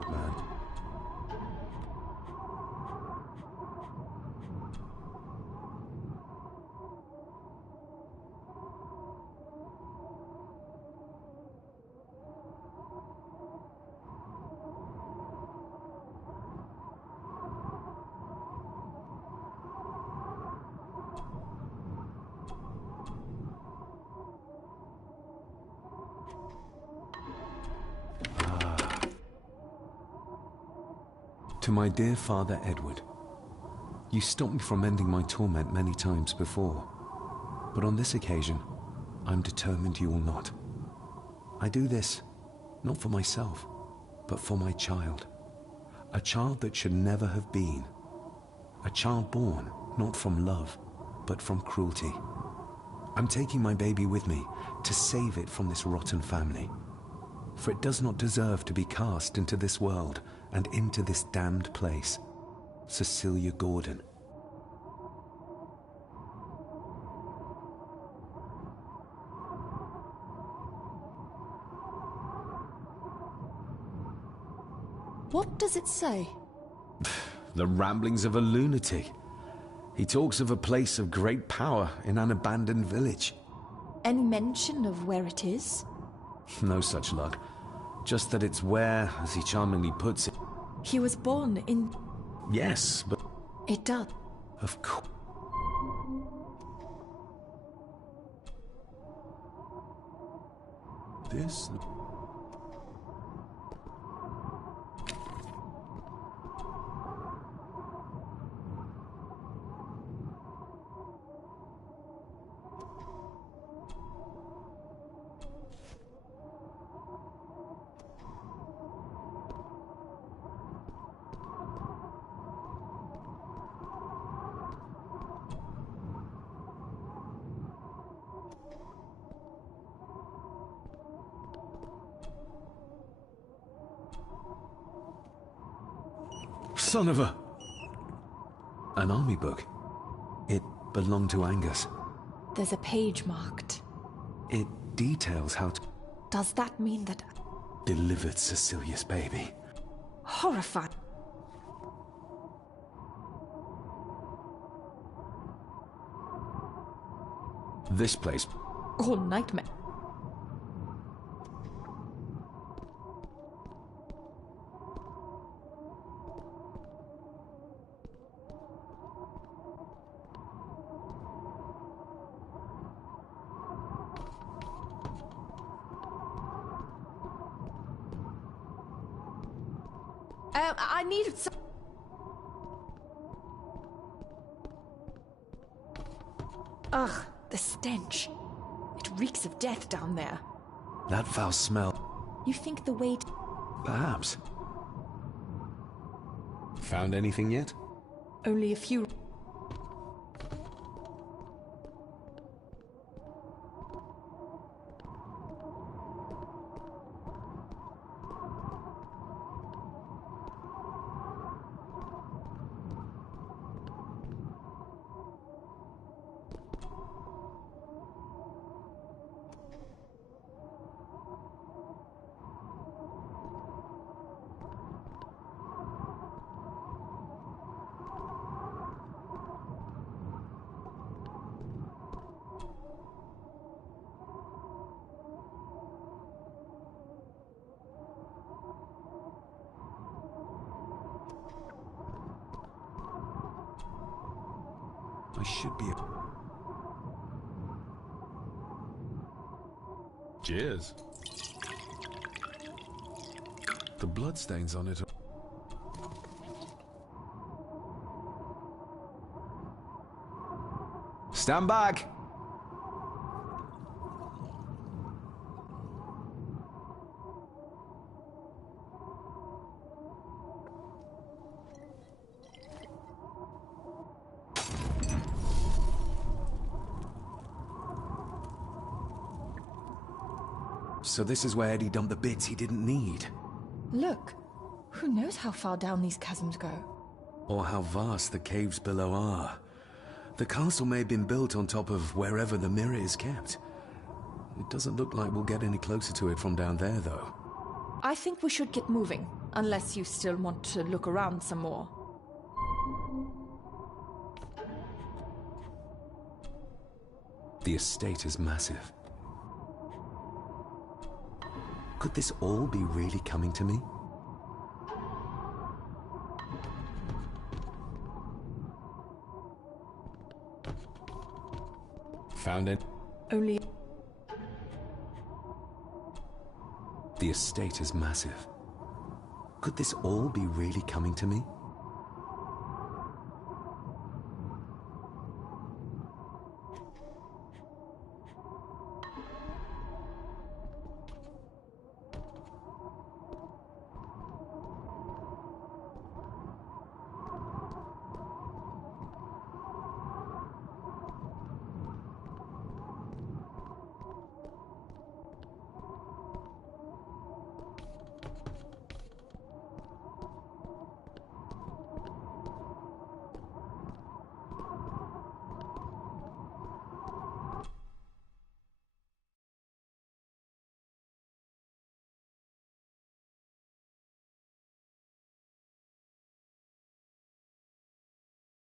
man. To my dear Father Edward, you stopped me from ending my torment many times before, but on this occasion, I'm determined you will not. I do this, not for myself, but for my child. A child that should never have been. A child born, not from love, but from cruelty. I'm taking my baby with me to save it from this rotten family. For it does not deserve to be cast into this world and into this damned place. Cecilia Gordon. What does it say? The ramblings of a lunatic. He talks of a place of great power in an abandoned village. Any mention of where it is? No such luck. Just that it's where, as he charmingly puts it... He was born in... Yes, but... It does. Of course. This... Son of a... An army book. It belonged to Angus. There's a page marked. It details how to... Does that mean that... Delivered Cecilia's baby. Horrifying. This place... All nightmare. I need some... Ugh, the stench. It reeks of death down there. That foul smell. You think the way... Perhaps. Found anything yet? Only a few... I should be... Cheers. The bloodstains on it are... Stand back! So this is where Eddie dumped the bits he didn't need. Look, who knows how far down these chasms go? Or how vast the caves below are. The castle may have been built on top of wherever the mirror is kept. It doesn't look like we'll get any closer to it from down there, though. I think we should get moving, unless you still want to look around some more. The estate is massive. Could this all be really coming to me? Found it? Only... The estate is massive. Could this all be really coming to me?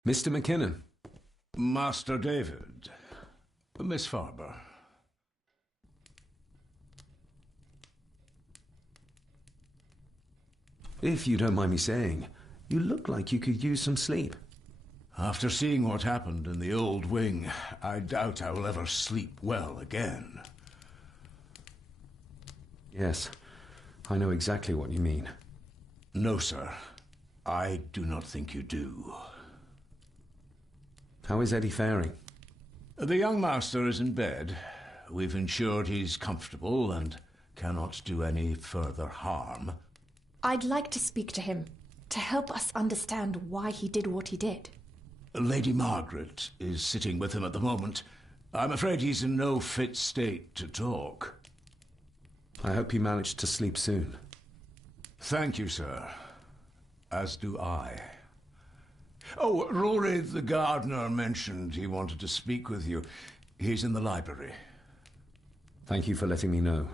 Mr. McKinnon. Master David. Miss Farber. If you don't mind me saying, you look like you could use some sleep. After seeing what happened in the old wing, I doubt I will ever sleep well again. Yes, I know exactly what you mean. No, sir. I do not think you do. How is Eddie faring? The young master is in bed. We've ensured he's comfortable and cannot do any further harm. I'd like to speak to him, to help us understand why he did what he did. Lady Margaret is sitting with him at the moment. I'm afraid he's in no fit state to talk. I hope you managed to sleep soon. Thank you, sir. As do I. Oh, Rory the gardener mentioned he wanted to speak with you. He's in the library. Thank you for letting me know.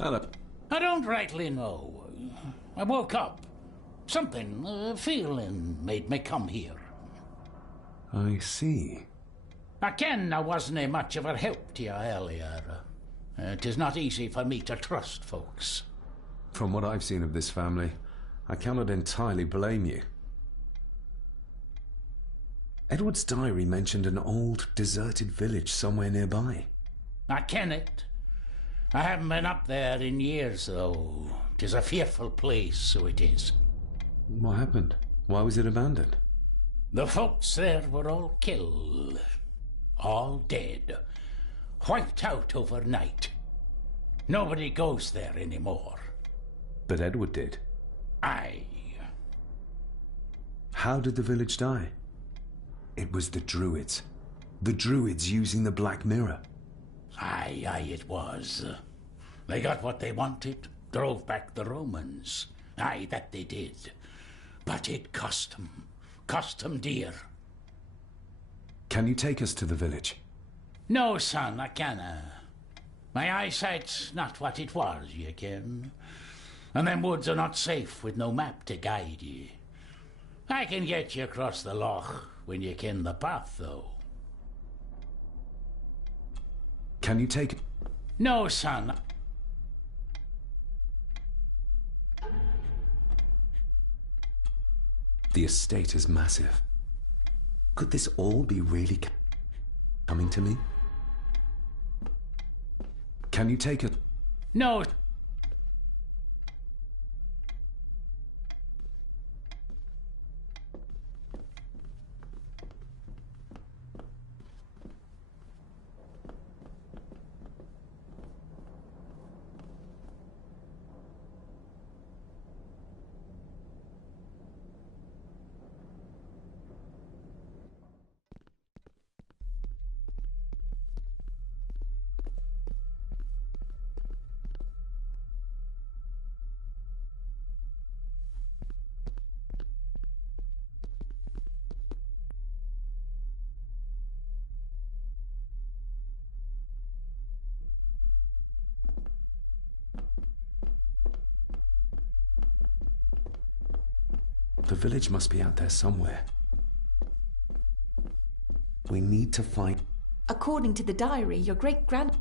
Hello. I don't rightly know. I woke up. Something, feeling made me come here. I see. I ken I wasn't much of a help to you earlier. It is not easy for me to trust folks. From what I've seen of this family, I cannot entirely blame you. Edward's diary mentioned an old, deserted village somewhere nearby. I ken it. I haven't been up there in years, though. 'Tis a fearful place, so it is. What happened? Why was it abandoned? The folks there were all killed. All dead. Wiped out overnight. Nobody goes there anymore. But Edward did. Aye. How did the village die? It was the Druids. The Druids using the Black Mirror. Aye, it was. They got what they wanted, drove back the Romans. Aye, that they did. But it cost them dear. Can you take us to the village? No, son, I canna. My eyesight's not what it was, ye ken. And them woods are not safe with no map to guide ye. I can get you across the loch when you ken the path, though. Can you take... No, son. The estate is massive. Could this all be really coming to me? Can you take it? No. The village must be out there somewhere. We need to find... According to the diary, your great-grand...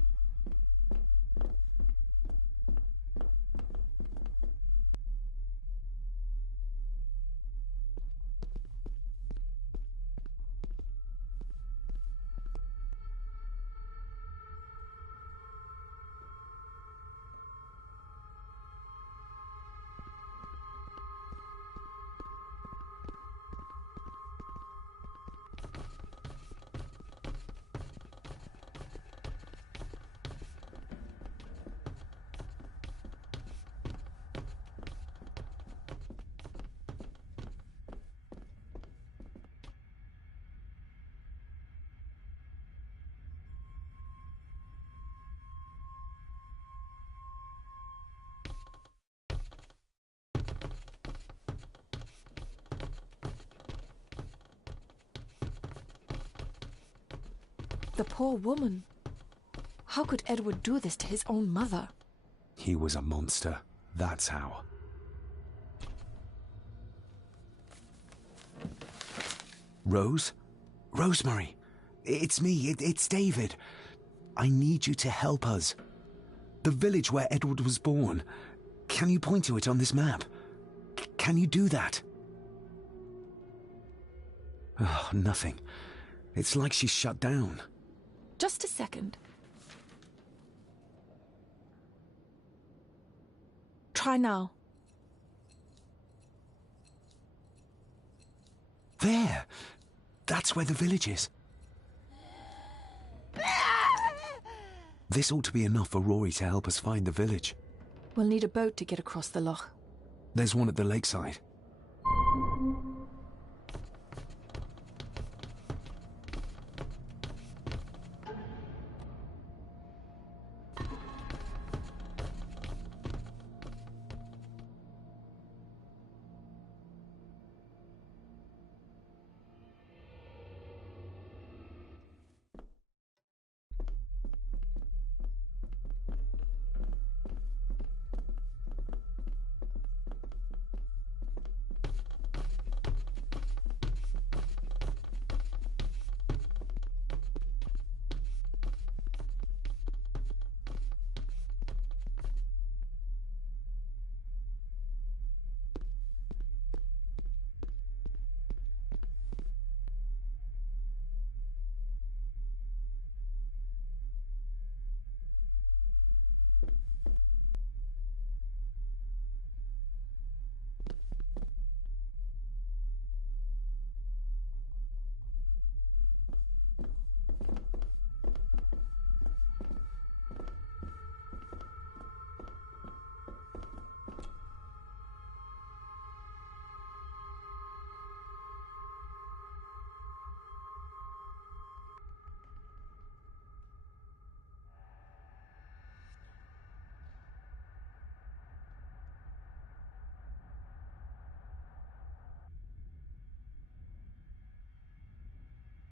The poor woman. How could Edward do this to his own mother? He was a monster. That's how. Rose? Rosemary! It's me. It's David. I need you to help us. The village where Edward was born. Can you point to it on this map? Can you do that? Oh, nothing. It's like she's shut down. Just a second. Try now. There! That's where the village is. This ought to be enough for Rory to help us find the village. We'll need a boat to get across the loch. There's one at the lakeside.